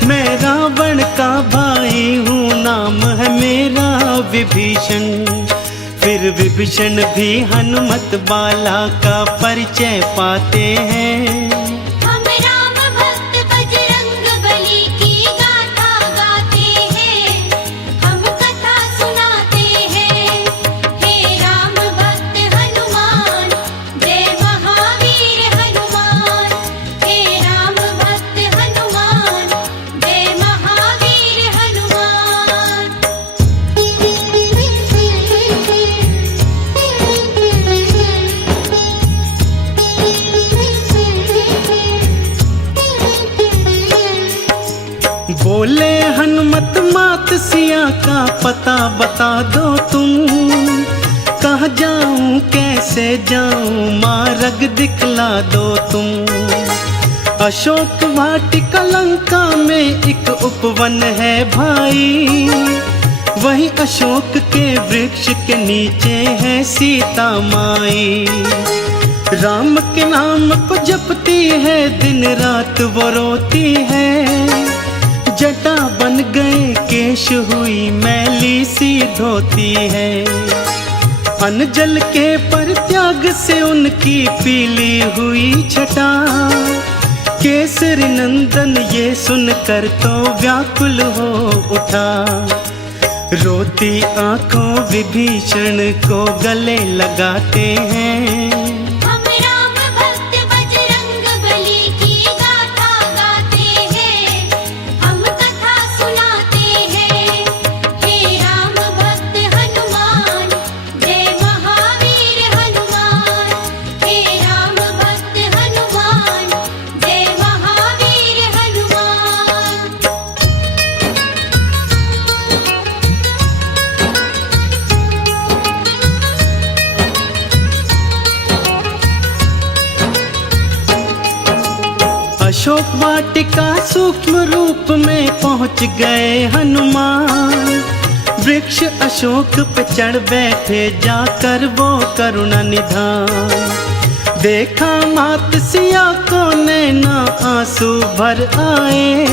मैं रावण का भाई हूँ, नाम है मेरा विभीषण। फिर विभीषण भी हनुमत बाला का परिचय पाते हैं। हम राम भक्त बजरंग बली की गाथा गाते हैं, हम कथा सुनाते हैं। हे राम भक्त हनुमान, जय महावीर हनुमान। हे राम भक्त हनुमान, जय महावीर हनुमान। बोले हनुमत मात सिया का पता बता दो तुम। कहाँ जाऊं कैसे जाऊं मार्ग दिखला दो तुम। अशोक वाटिका लंका में एक उपवन है भाई, वही अशोक के वृक्ष के नीचे है सीता माई। राम के नाम को जपती है, दिन रात वो रोती है। जटा बन गए केश हुई मैली सी धोती है। अनजल के परित्याग से उनकी पीली हुई छटा। केसरी नंदन ये सुनकर तो व्याकुल हो उठा। रोती आंखों विभीषण को गले लगाते हैं। हम राम भक्त बजरंग बली की गाथा गाते हैं, हम कथा सुनाते हैं। हे राम भक्त हनुमान, जय महावीर हनुमान। हे राम भक्त हनुमान, जय महावीर हनुमान। अशोक वाटिका सूक्ष्म रूप में पहुंच गए हनुमान। वृक्ष अशोक पे चढ़ बैठे, जाकर वो करुणा निधान। देखा मात सिया को नैना आंसू भर आए।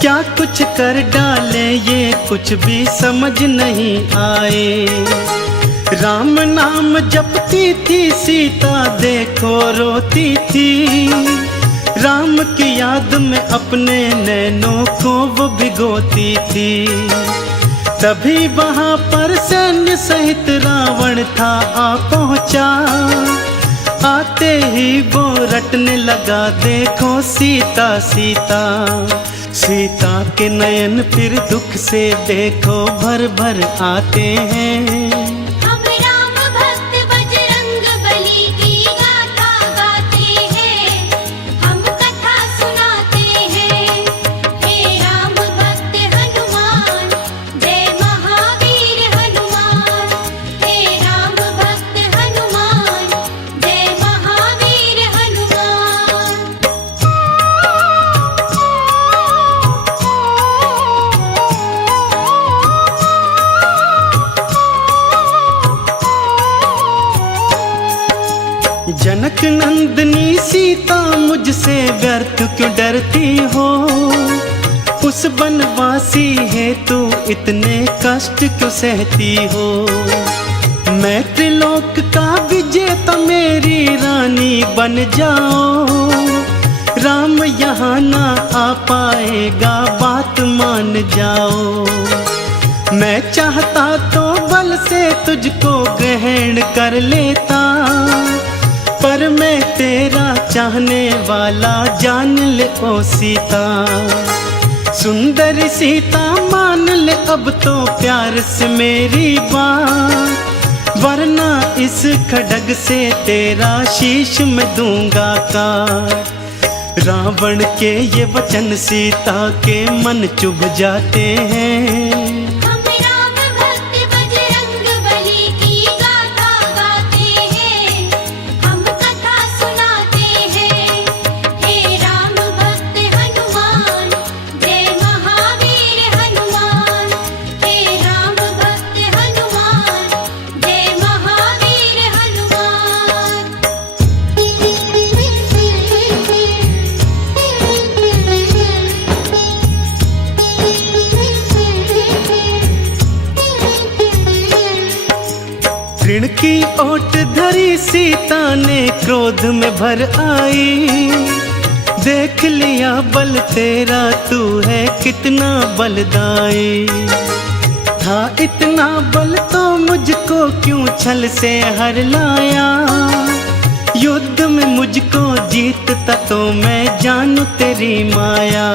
क्या कुछ कर डाले ये कुछ भी समझ नहीं आए। राम नाम जपती थी सीता, देखो रोती थी। राम की याद में अपने नैनों को वो भिगोती थी। तभी वहां पर सैन्य सहित रावण था आ पहुंचा। आते ही वो रटने लगा, देखो सीता सीता। सीता के नयन फिर दुख से देखो भर भर आते हैं। हम राम भक्त बजरंग बली की गाथा गाते हैं, हम कथा सुनाते हैं। हे राम भक्त हनुमान, जय महावीर हनुमान। हे राम भक्त हनुमान, जय महावीर हनुमान। जनक नंदनी सीता, मुझसे व्यर्थ क्यों डरती हो। उस बनवासी है तू इतने कष्ट क्यों सहती हो। मैं त्रिलोक का विजेता, मेरी रानी बन जाओ। राम यहाँ ना आ पाएगा, बात मान जाओ। मैं चाहता तो बल से तुझको ग्रहण कर लेता, पर मैं तेरा चाहने वाला जान ले ओ सीता। सुंदर सीता मान ले अब तो प्यार से मेरी बात, वरना इस खड्ग से तेरा शीश मैं दूंगा काट। रावण के ये वचन सीता के मन चुभ जाते हैं। हम राम भक्त बजरंग बली की गाथा गाते हैं, हम कथा सुनाते हैं। हे राम भक्त हनुमान, जय महावीर हनुमान। हे राम भक्त हनुमान, जय महावीर हनुमान। ऋण की ओट धरी सीता ने क्रोध में भर आई। देख लिया बल तेरा, तू है कितना बलदाई। था इतना बल तो मुझको क्यों छल से हर लाया। युद्ध में मुझको जीतता तो मैं जानू तेरी माया।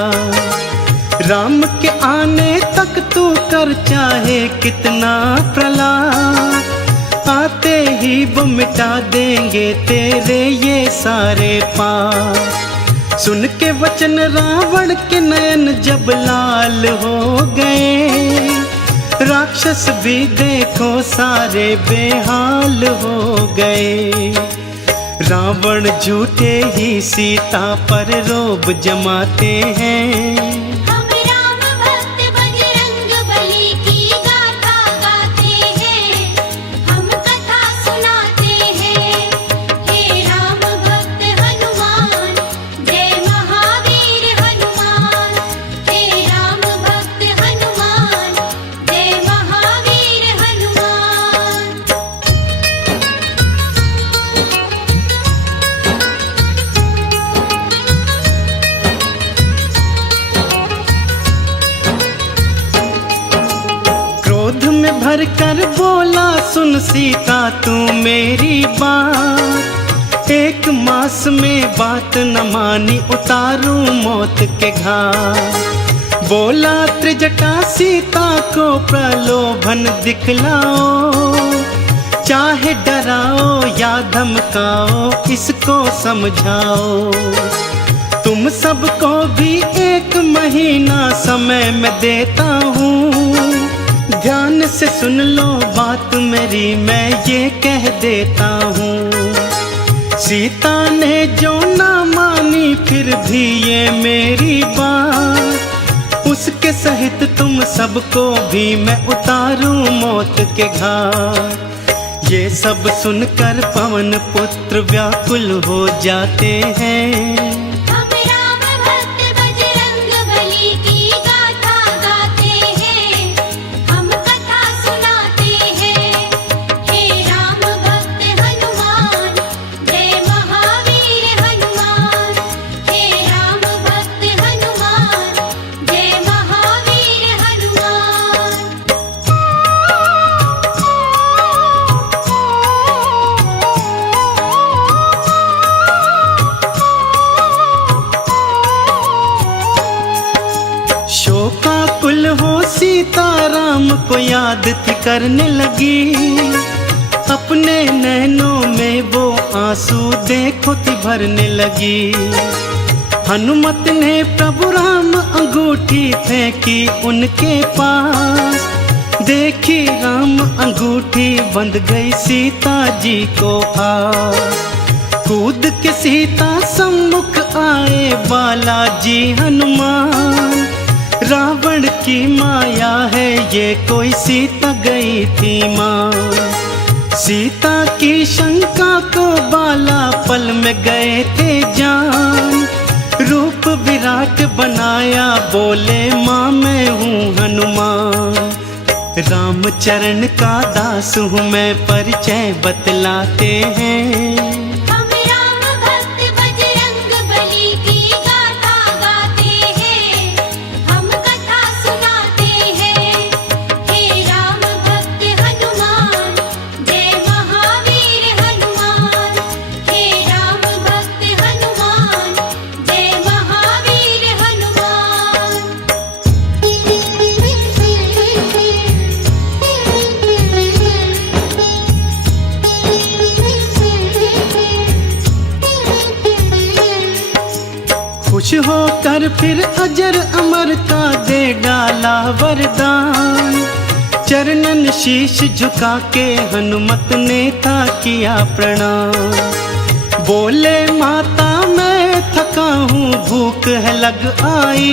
राम के आने तक तू कर चाहे कितना प्रलाप, आते ही वो मिटा देंगे तेरे ये सारे पाप। सुन के वचन रावण के नयन जब लाल हो गए। राक्षस भी देखो सारे बेहाल हो गए। रावण झूठे ही सीता पर रोब जमाते हैं। हम राम भक्त बजरंग बली की गाथा गाते हैं, हम कथा सुनाते हैं। हे राम भक्त हनुमान, जय महावीर हनुमान। हे राम भक्त हनुमान, जय महावीर हनुमान। क्रोध में भर कर बोला, सुन सीता तू मेरी बात। एक मास में बात न मानी, उतारूं मौत के घाट। बोला त्रिजटा सीता को प्रलोभन दिखलाओ, चाहे डराओ या धमकाओ, इसको समझाओ। तुम सबको भी 1 महीना समय मैं देता हूँ, ध्यान से सुन लो बात मेरी, मैं ये कह देता हूँ। सीता ने जो ना मानी, फिर भी ये मेरी बात, उसके सहित तुम सबको भी मैं उतारूं मौत के घाट। ये सब सुनकर पवन पुत्र व्याकुल हो जाते हैं। हम राम भक्त बजरंग बली की गाथा गाते हैं, हम कथा सुनाते हैं। हे राम भक्त हनुमान, जय महावीर हनुमान। हे राम भक्त हनुमान, जय महावीर हनुमान। शोकाकुल हो सीता राम को याद थी करने लगी, अपने नैनों में वो आंसू देखो थी भरने लगी। हनुमत ने प्रभु राम अंगूठी फेंकी उनके पास, देखी राम अंगूठी बंध गई सीता जी को पास। कूद के सीता सम्मुख आए बालाजी हनुमान, रावण की माया है ये कोई सीता गई थी माँ। सीता की शंका को बाला पल में गए थे जान, रूप विराट बनाया बोले माँ मैं हूँ हनुमान। रामचरण का दास हूँ मैं, परिचय बतलाते हैं। हम राम भक्त बजरंग बली की गाथा गाते हैं, हम कथा सुनाते हैं। हे राम भक्त हनुमान, जय महावीर हनुमान। हे राम भक्त हनुमान, जय महावीर हनुमान। खुश होकर फिर अजर अमर का दे डाला वरदान, चरणन शीश झुका के हनुमत ने था किया प्रणाम। बोले माता मैं थका हूँ, भूख है लग आई,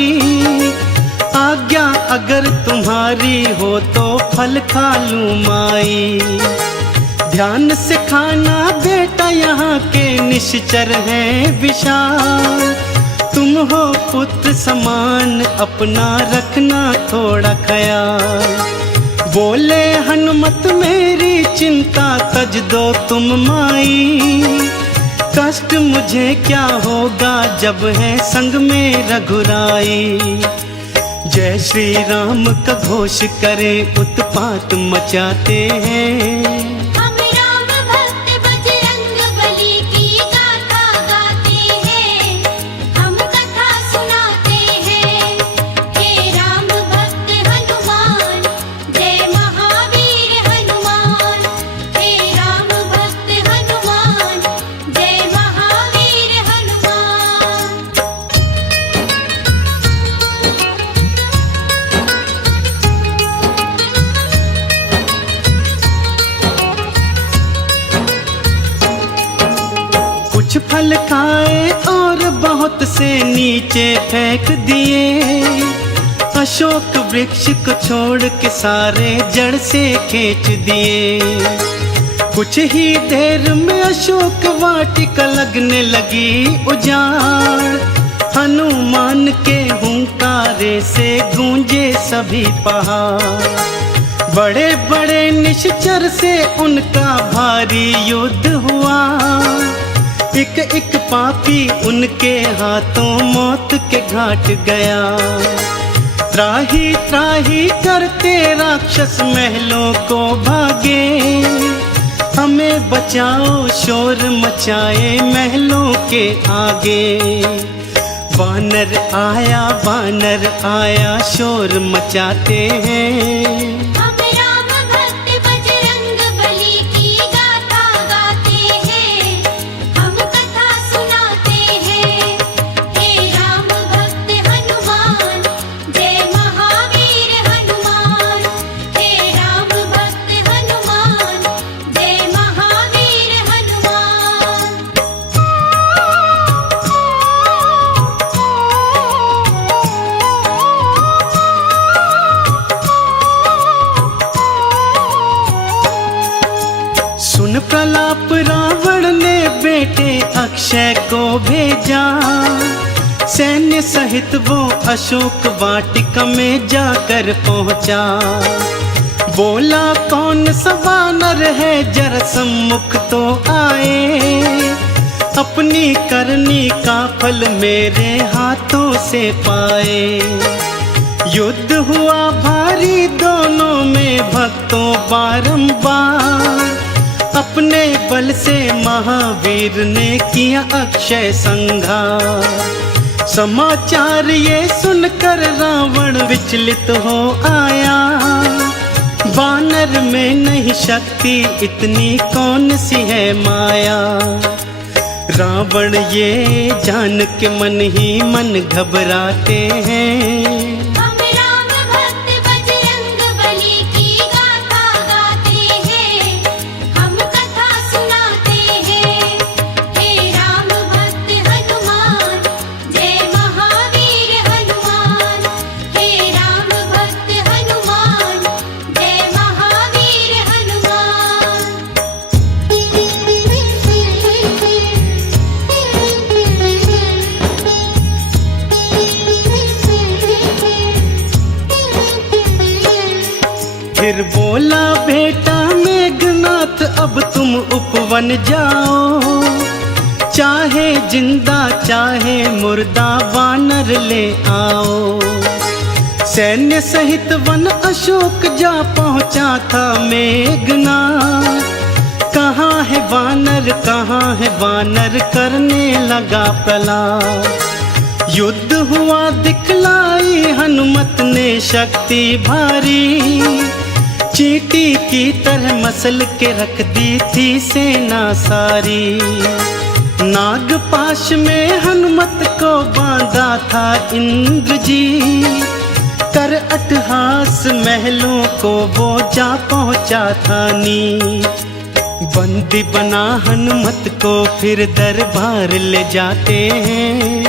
आज्ञा अगर तुम्हारी हो तो फल खा लूँ माई। ध्यान से खाना बेटा यहाँ के निश्चर हैं विशाल, तुम हो पुत्र समान अपना रखना थोड़ा ख्याल। बोले हनुमत मेरी चिंता तज दो तुम माई, कष्ट मुझे क्या होगा जब है संग में रघुराई। जय श्री राम का घोष करे उत्पात मचाते हैं। हम राम भक्त बजरंग बली की गाथा गाते हैं, हम कथा सुनाते हैं। हे राम भक्त हनुमान, जय महावीर हनुमान। हे राम भक्त हनुमान, जय महावीर हनुमान। फल खाए और बहुत से नीचे फेंक दिए। अशोक वृक्ष को छोड़ के सारे जड़ से खींच दिए। कुछ ही देर में अशोक वाटिका लगने लगी उजाड़। हनुमान के हुंकारे से गूंजे सभी पहाड़। बड़े बड़े निश्चर से उनका भारी युद्ध हुआ। एक एक पापी उनके हाथों मौत के घाट गया। त्राही त्राही करते राक्षस महलों को भागे। हमें बचाओ शोर मचाए महलों के आगे। वानर आया शोर मचाते हैं। हम राम भक्त बजरंग बली की गाथा गाते हैं। हम कथा सुनाते हैं। हे राम भक्त हनुमान, जय महावीर हनुमान। हे राम भक्त हनुमान, जय महावीर हनुमान। सुन प्रलाप रावण ने बेटे अक्षय को भेजा। सैन्य सहित वो अशोक वाटिका में जाकर पहुंचा। बोला कौन सा वानर है जरा सम्मुख तो आए। अपनी करनी का फल मेरे हाथों से पाए। युद्ध हुआ भारी दोनों में भक्तों बारंबार। अपने बल से महावीर ने किया अक्षय संहार। समाचार ये सुनकर रावण विचलित हो आया। वानर में नहीं शक्ति इतनी कौन सी है माया। रावण ये जान के मन ही मन घबराते हैं। हम राम भक्त बजरंग बली की गाथा गाते हैं। हम कथा सुनाते हैं। हे राम भक्त हनुमान, जय महावीर हनुमान। हे राम भक्त हनुमान, जय महावीर हनुमान। फिर बोला बेटा मेघनाथ अब तुम उपवन जाओ। चाहे जिंदा चाहे मुर्दा वानर ले आओ। सैन्य सहित वन अशोक जा पहुंचा था मेघनाथ। कहाँ है वानर करने लगा प्रलाप। युद्ध हुआ दिखलाई हनुमत ने शक्ति भारी। चींटी की तरह मसल के रख दी थी सेना सारी। नागपाश में हनुमत को बांधा था इंद्र जी। कर अट्टहास महलों को वो जा पहुंचा था नीच। बंदी बना हनुमत को फिर दरबार ले जाते हैं।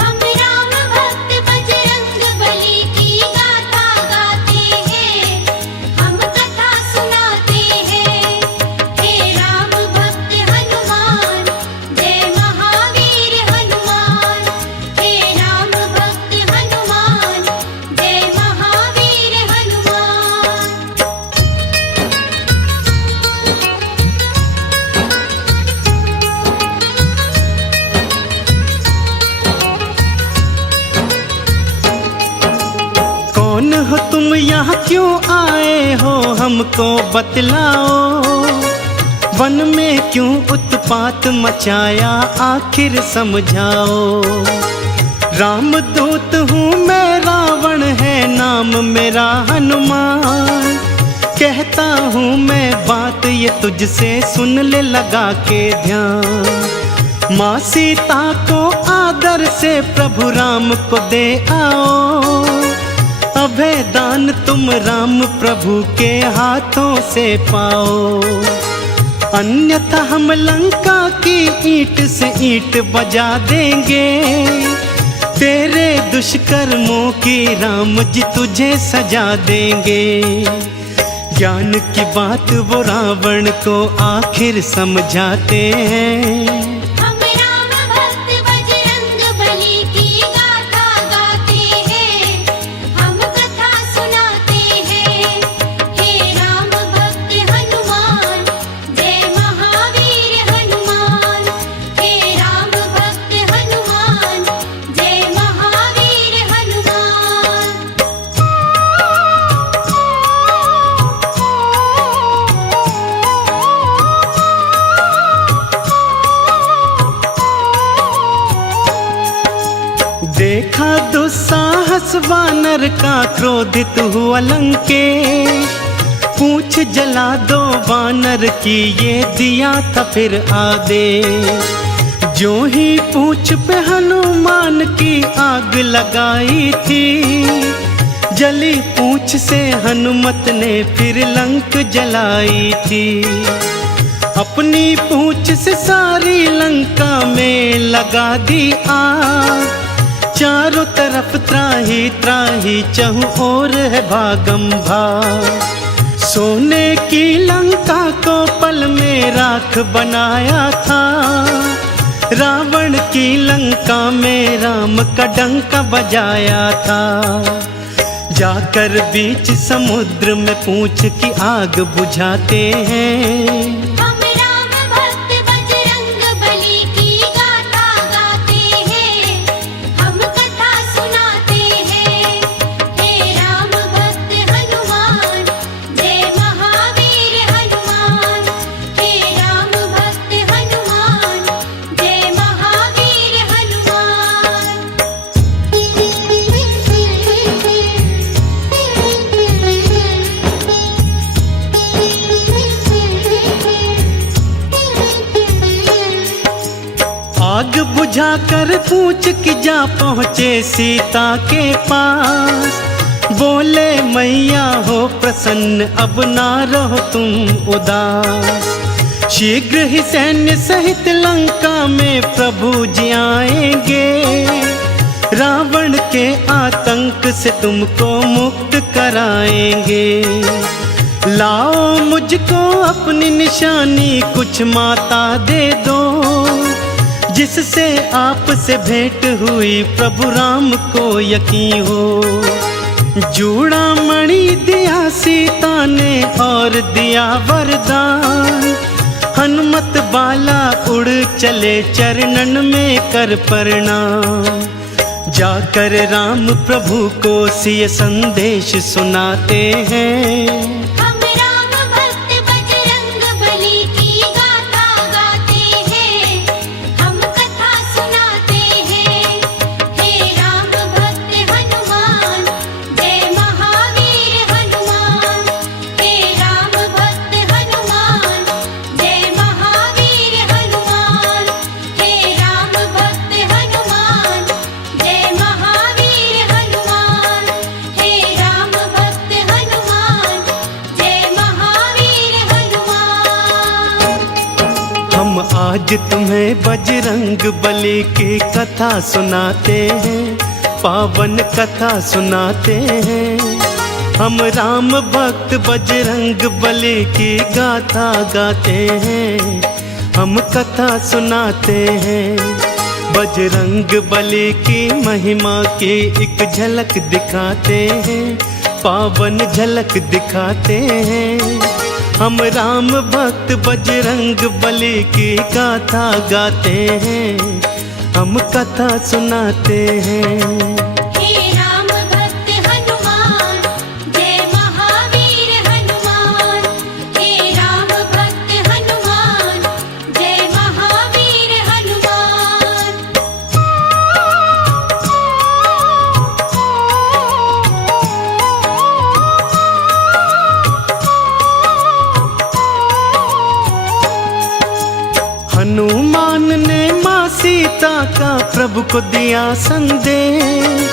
हम राम भक्त बजरंग बली की गाथा गाते हैं। हम कथा सुनाते हैं। हे राम भक्त हनुमान, जय महावीर हनुमान। हे राम भक्त हनुमान, जय महावीर हनुमान। कौन हो तुम यहाँ क्यों आए हो हमको बतलाओ। वन में क्यों उत्पात मचाया आखिर समझाओ। रामदूत हूँ मैं रावण है नाम मेरा हनुमान। कहता हूँ मैं बात ये तुझसे सुन ले लगा के ध्यान। माँ सीता को आदर से प्रभु राम को दे आओ। अभय दान तुम राम प्रभु के हाथों से पाओ। अन्यथा हम लंका की ईंट से ईंट बजा देंगे। तेरे दुष्कर्मों की राम जी तुझे सजा देंगे। ज्ञान की बात वो रावण को आखिर समझाते हैं। हम राम भक्त बजरंग बली की गाथा गाते हैं, हम कथा सुनाते हैं। हे राम भक्त हनुमान, जय महावीर हनुमान। हे राम भक्त हनुमान, जय महावीर हनुमान। देखा दुस्साहस वानर का, क्रोधित हुआ लंकेश। पूछ जला दो वानर की, ये दिया था फिर आदेश। जो ही पूछ पे हनुमान की आग लगाई थी, जली पूछ से हनुमत ने फिर लंक जलाई थी। अपनी पूछ से सारी लंका में लगा दी आग। चारों तरफ त्राही त्राही, चहुं ओर है भागम भाग। सोने की लंका को पल में राख बनाया था। रावण की लंका में राम का डंका बजाया था। जाकर बीच समुद्र में पूछ की आग बुझाते हैं। हम राम भक्त बजरंग बली की गाथा गाते हैं, हम कथा सुनाते हैं। हे राम भक्त हनुमान, जय महावीर हनुमान। हे राम भक्त हनुमान, जय महावीर हनुमान। आग बुझाकर पूछ की जा पहुँचे सीता के पास। बोले मैया हो प्रसन्न, अब ना रहो तुम उदास। शीघ्र ही सैन्य सहित लंका में प्रभु जी आएंगे। रावण के आतंक से तुमको मुक्त कराएंगे। लाओ मुझको अपनी निशानी, कुछ माता दे दो। जिससे आपसे भेंट हुई प्रभु राम को यकीन हो। जूड़ा मणि दिया सीता ने और दिया वरदान। हनुमत बाला उड़ चले चरणन में कर प्रणाम। जाकर राम प्रभु को सिय संदेश सुनाते हैं। हम राम भक्त बजरंग बली की गाथा गाते हैं, हम कथा सुनाते हैं। हे राम भक्त हनुमान, जय महावीर हनुमान। हे राम भक्त हनुमान, जय महावीर हनुमान। हे राम भक्त हनुमान, जय महावीर हनुमान। हे राम भक्त हनुमान, जय महावीर हनुमान। हम आज तुम्हें बजरंग बली की कथा सुनाते हैं, पावन कथा सुनाते हैं। हम राम भक्त बजरंग बली की गाथा गाते हैं, हम कथा सुनाते हैं। बजरंग बली की महिमा की एक झलक दिखाते हैं, पावन झलक दिखाते हैं। हम राम भक्त बजरंग बली की गाथा गाते हैं, हम कथा सुनाते हैं। हे राम भक्त हनुमान, जय महावीर हनुमान। हे राम भक्त हनुमान, जय महावीर हनुमान। हनुमान ने माँ सीता का प्रभु को दिया संदेश।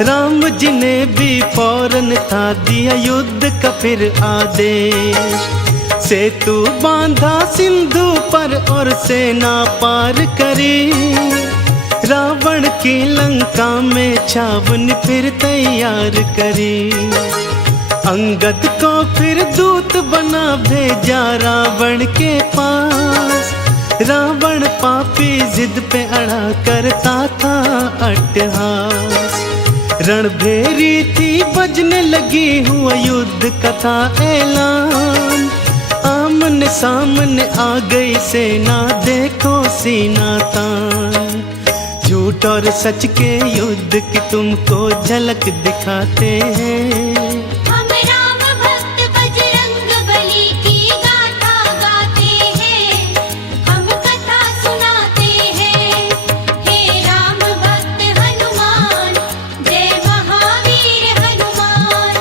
राम जी ने भी फौरन था दिया युद्ध का फिर आदेश। सेतु बांधा सिंधु पर और सेना पार करी, रावण की लंका में छावनी फिर तैयार करी। अंगद को फिर दूत बना भेजा रावण के पास, रावण पापी जिद पे अड़ा करता था अट्टहास। रणभेरी थी बजने लगी हुआ युद्ध कथा ऐलान, आमने सामने आ गई सेना देखो सीना तान। झूठ और सच के युद्ध की तुमको झलक दिखाते हैं, हम राम भक्त बजरंग बली की गाथा गाते हैं, हम कथा सुनाते हैं। हे राम भक्त हनुमान, जय महावीर हनुमान।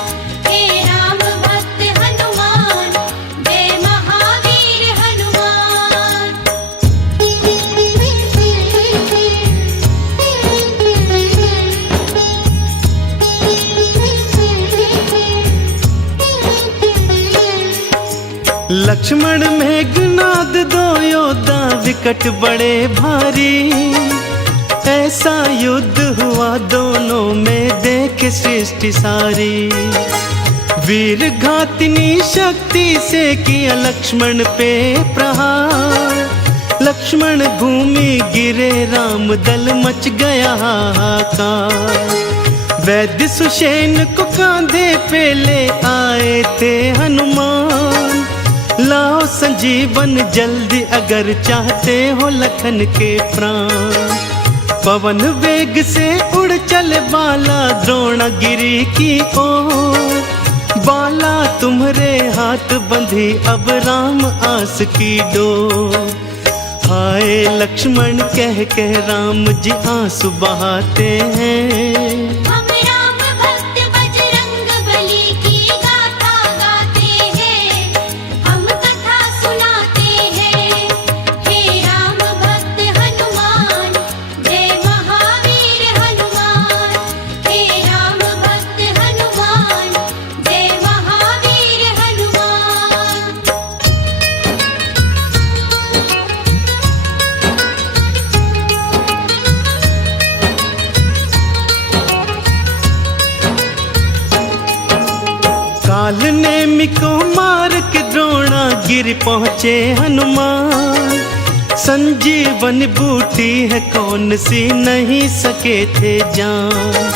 हे राम भक्त हनुमान, जय महावीर हनुमान। लक्ष्मण मेघनाद दो योद्धा विकट बड़े भारी, ऐसा युद्ध हुआ दोनों में देख सृष्टि सारी। वीर घातिनी शक्ति से किया लक्ष्मण पे प्रहार, लक्ष्मण भूमि गिरे राम दल मच गया हाहाकार। वैद्य सुषेण को कांधे पे ले आए थे हनुमान, लाओ संजीवन जल्दी अगर चाहते हो लखन के प्राण। पवन वेग से उड़ चले बाला द्रोणगिरी की ओर, बाला तुम्हारे हाथ बंधी अब राम आस की डोर। हाय लक्ष्मण कह कह राम जी आंसू बहाते हैं, हम राम भक्त बजरंग बली की गाथा गाते हैं, हम कथा सुनाते हैं। हे राम भक्त हनुमान, जय महावीर हनुमान। हे राम भक्त हनुमान, जय महावीर हनुमान। काल नेमि को मार के द्रोणा गिर पहुँचे हनुमान। संजीवन बूटी है कौन सी नहीं सके थे जान,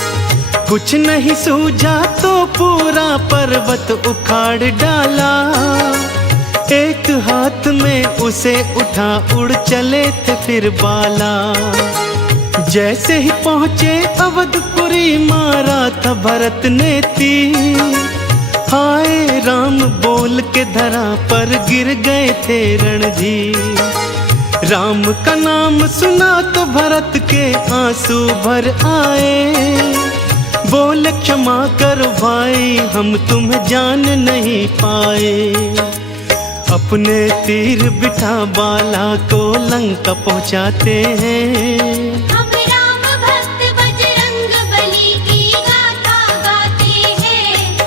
कुछ नहीं सूझा तो पूरा पर्वत उखाड़ डाला। एक हाथ में उसे उठा उड़ चले थे फिर बाला। जैसे ही पहुँचे अवधपुरी मारा था भरत ने तीर, हाय राम बोल के धरा पर गिर गए थे रणधीर। राम का नाम सुना तो भरत के आंसू भर आए, बोले क्षमा कर भाई हम तुम्हें जान नहीं पाए। अपने तीर बिठा बाला को लंका पहुंचाते हैं, हम राम भक्त बजरंग बली की गाथा गाते हैं,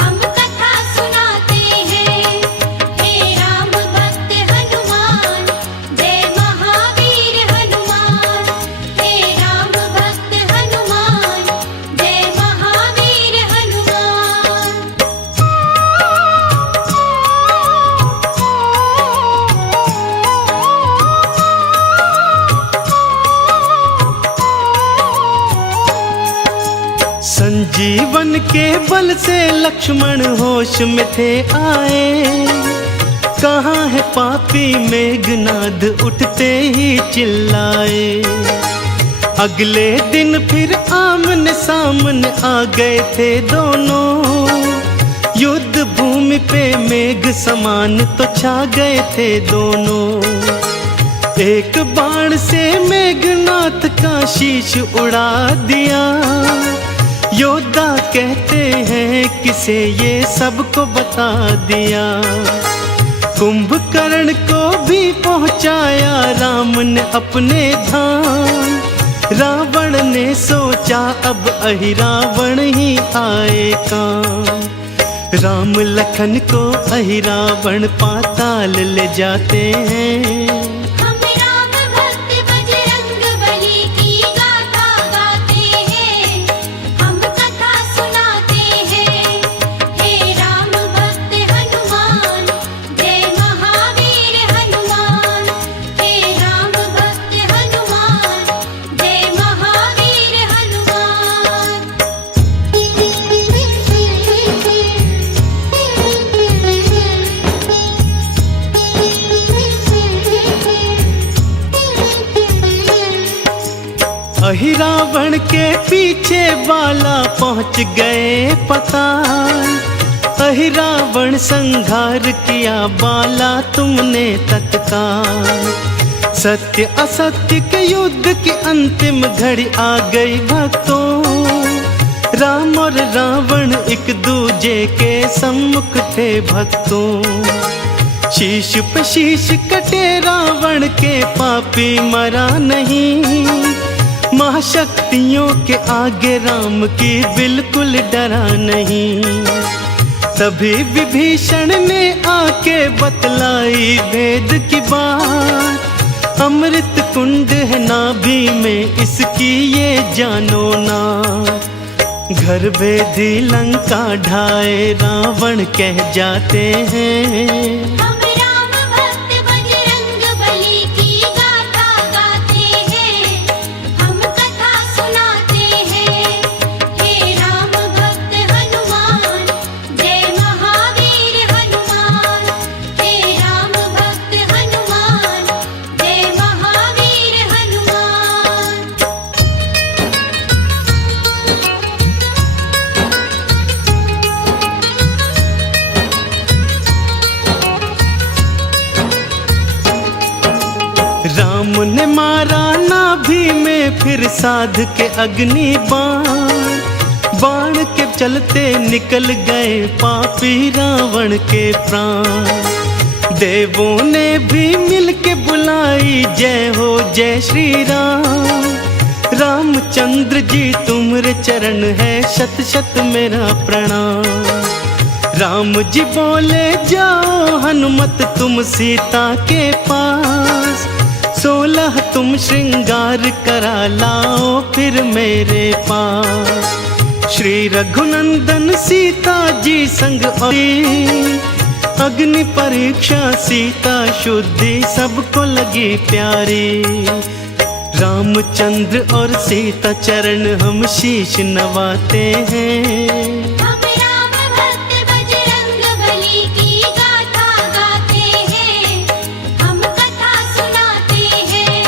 हम कथा सुनाते हैं। हे राम भक्त हनुमान, जय महावीर हनुमान। हे राम भक्त हनुमान, जय महावीर हनुमान। संजीवन के बल से लक्ष्मण होश में थे आए। कहाँ है पापी मेघनाद उठते ही चिल्लाए। अगले दिन फिर आमने सामने आ गए थे दोनों, युद्ध भूमि पे मेघ समान तो छा गए थे दोनों। एक बाण से मेघनाथ का शीश उड़ा दिया, योद्धा कहते हैं किसे ये सबको बता दिया। कुंभकर्ण को भी पहुंचाया राम ने अपने धाम। रावण ने सोचा अब अहि रावण ही आए काम। राम लखन को अहिरावण पाताल ले जाते हैं। हम राम भक्त बजरंग बली की गाथा गाते हैं, हम कथा सुनाते हैं। हे राम भक्त हनुमान, जय महावीर हनुमान। हे राम भक्त हनुमान, जय महावीर हनुमान। अहिरावण के पीछे बाला पहुंच गए पताल। अहिरावण संघार किया बाला तुमने तत्काल। सत्य असत्य के युद्ध की अंतिम घड़ी आ गई भक्तों। राम और रावण एक दूजे के सम्मुख थे भक्तों। शीश पे शीश कटे रावण के, पापी मरा नहीं। महाशक्तियों के आगे राम की बिल्कुल डरा नहीं। तभी विभीषण ने आके बतलाई भेद की बात। अमृत कुंड है नाभि में, इसकी ये जानो ना। घर भेदी लंका ढाए रावण कह जाते हैं। हम राम भक्त बजरंग बली की गाथा गाते हैं, हम कथा सुनाते हैं। हे राम भक्त हनुमान, जय महावीर हनुमान। हे राम भक्त हनुमान, जय महावीर हनुमान। राम ने मारा नाभि में फिर साध के अग्नि बाण। बाण के चलते निकल गए पापी रावण के प्राण। देवों ने भी मिल के बुलाई, जय हो जय श्री राम। रामचंद्र जी तुम्हारे चरण है, शत शत मेरा प्रणाम। राम जी बोले जाओ हनुमत तुम सीता के पास। 16 तुम श्रृंगार करा लाओ फिर मेरे पास। श्री रघुनंदन सीता जी संग आई। अग्नि परीक्षा सीता शुद्धि सबको लगी प्यारी। रामचंद्र और सीता चरण हम शीश नवाते हैं। हम राम भक्त बजरंग बली की गाथा गाते हैं, हम कथा सुनाते हैं।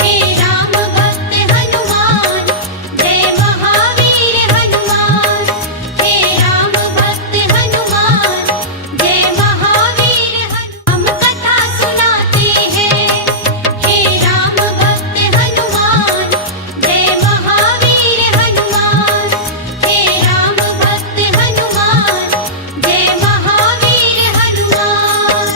हे राम भक्त हनुमान, जय महावीर हनुमान। हे राम भक्त हनुमान, जय महावीर हनुमान। हम कथा सुनाते हैं। हे राम भक्त हनुमान, जय महावीर हनुमान। हे राम भक्त हनुमान, जय महावीर हनुमान।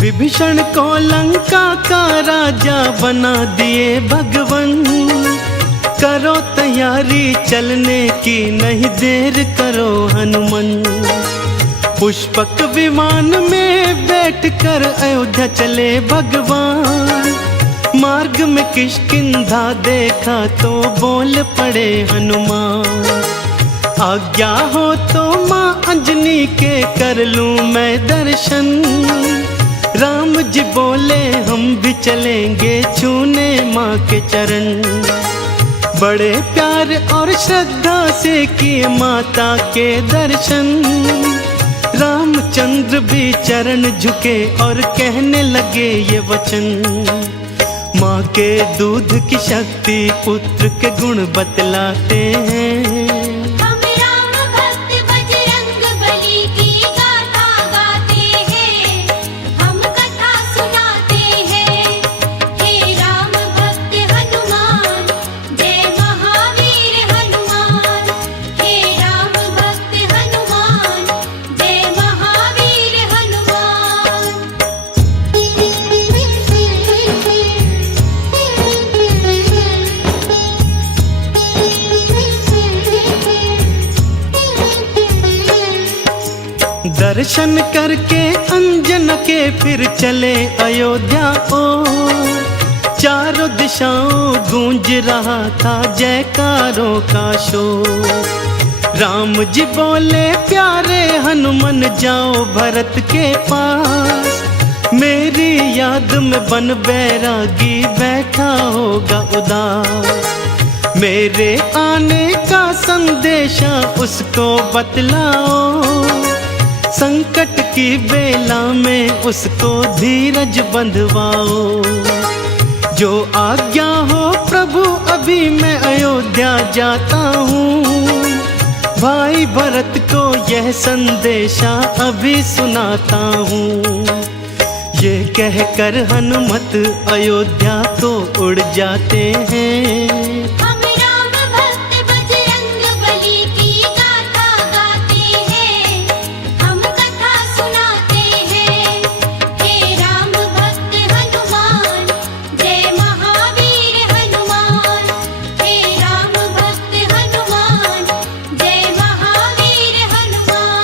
विभीषण को लंका का राजा बना दिए भगवन। करो तैयारी चलने की, नहीं देर करो हनुमान। पुष्पक विमान में बैठकर अयोध्या चले भगवान। मार्ग में किष्किंधा देखा तो बोल पड़े हनुमान। आज्ञा हो तो माँ अंजनी के कर लूं मैं दर्शन। राम जी बोले हम भी चलेंगे छूने माँ के चरण। बड़े प्यार और श्रद्धा से किए माता के दर्शन। रामचंद्र भी चरण झुके और कहने लगे ये वचन। माँ के दूध की शक्ति पुत्र के गुण बतलाते हैं। हम राम भक्त बजरंग बली की गाथा गाते हैं, हम कथा सुनाते हैं। हे राम भक्त हनुमान, जय महावीर हनुमान। हे राम भक्त हनुमान, जय महावीर हनुमान। दर्शन करके अंजन के फिर चले अयोध्या ओर। चारों दिशाओं गूंज रहा था जयकारों का शोर। राम जी बोले प्यारे हनुमान जाओ भरत के पास, मेरी याद में बन बैरागी बैठा होगा उदास। मेरे आने का संदेशा उसको बतलाओ, संकट की बेला में उसको धीरज बंधवाओ। जो आज्ञा हो प्रभु अभी मैं अयोध्या जाता हूँ, भाई भरत को यह संदेशा अभी सुनाता हूँ। ये कहकर हनुमत अयोध्या को उड़ जाते हैं। हम राम भक्त बजरंग बली की गाथा गाते हैं, हम कथा सुनाते हैं। हे राम भक्त हनुमान, जय महावीर हनुमान। हे राम भक्त हनुमान, जय महावीर हनुमान।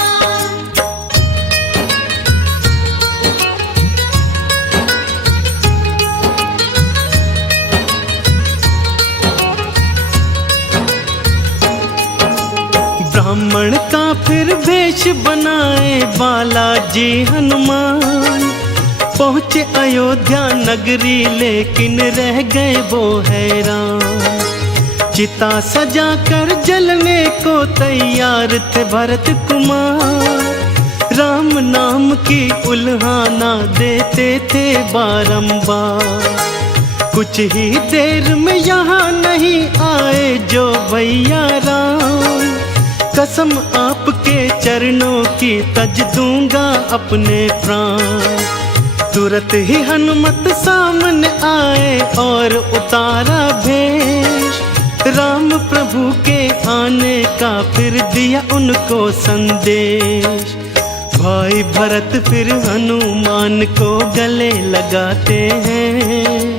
ब्राह्मण का फिर वेश बनाए बालाजी हनुमान, पहुँचे अयोध्या नगरी लेकिन रह गए वो हैरान। चिता सजा कर जलने को तैयार थे भरत कुमार, राम नाम की उल्हाना देते थे बारंबार। कुछ ही देर में यहाँ नहीं आए जो भैया राम, कसम आपके चरणों की तज दूंगा अपने प्राण। तुरंत ही हनुमत सामने आए और उतारा भेष, राम प्रभु के आने का फिर दिया उनको संदेश। भाई भरत फिर हनुमान को गले लगाते हैं।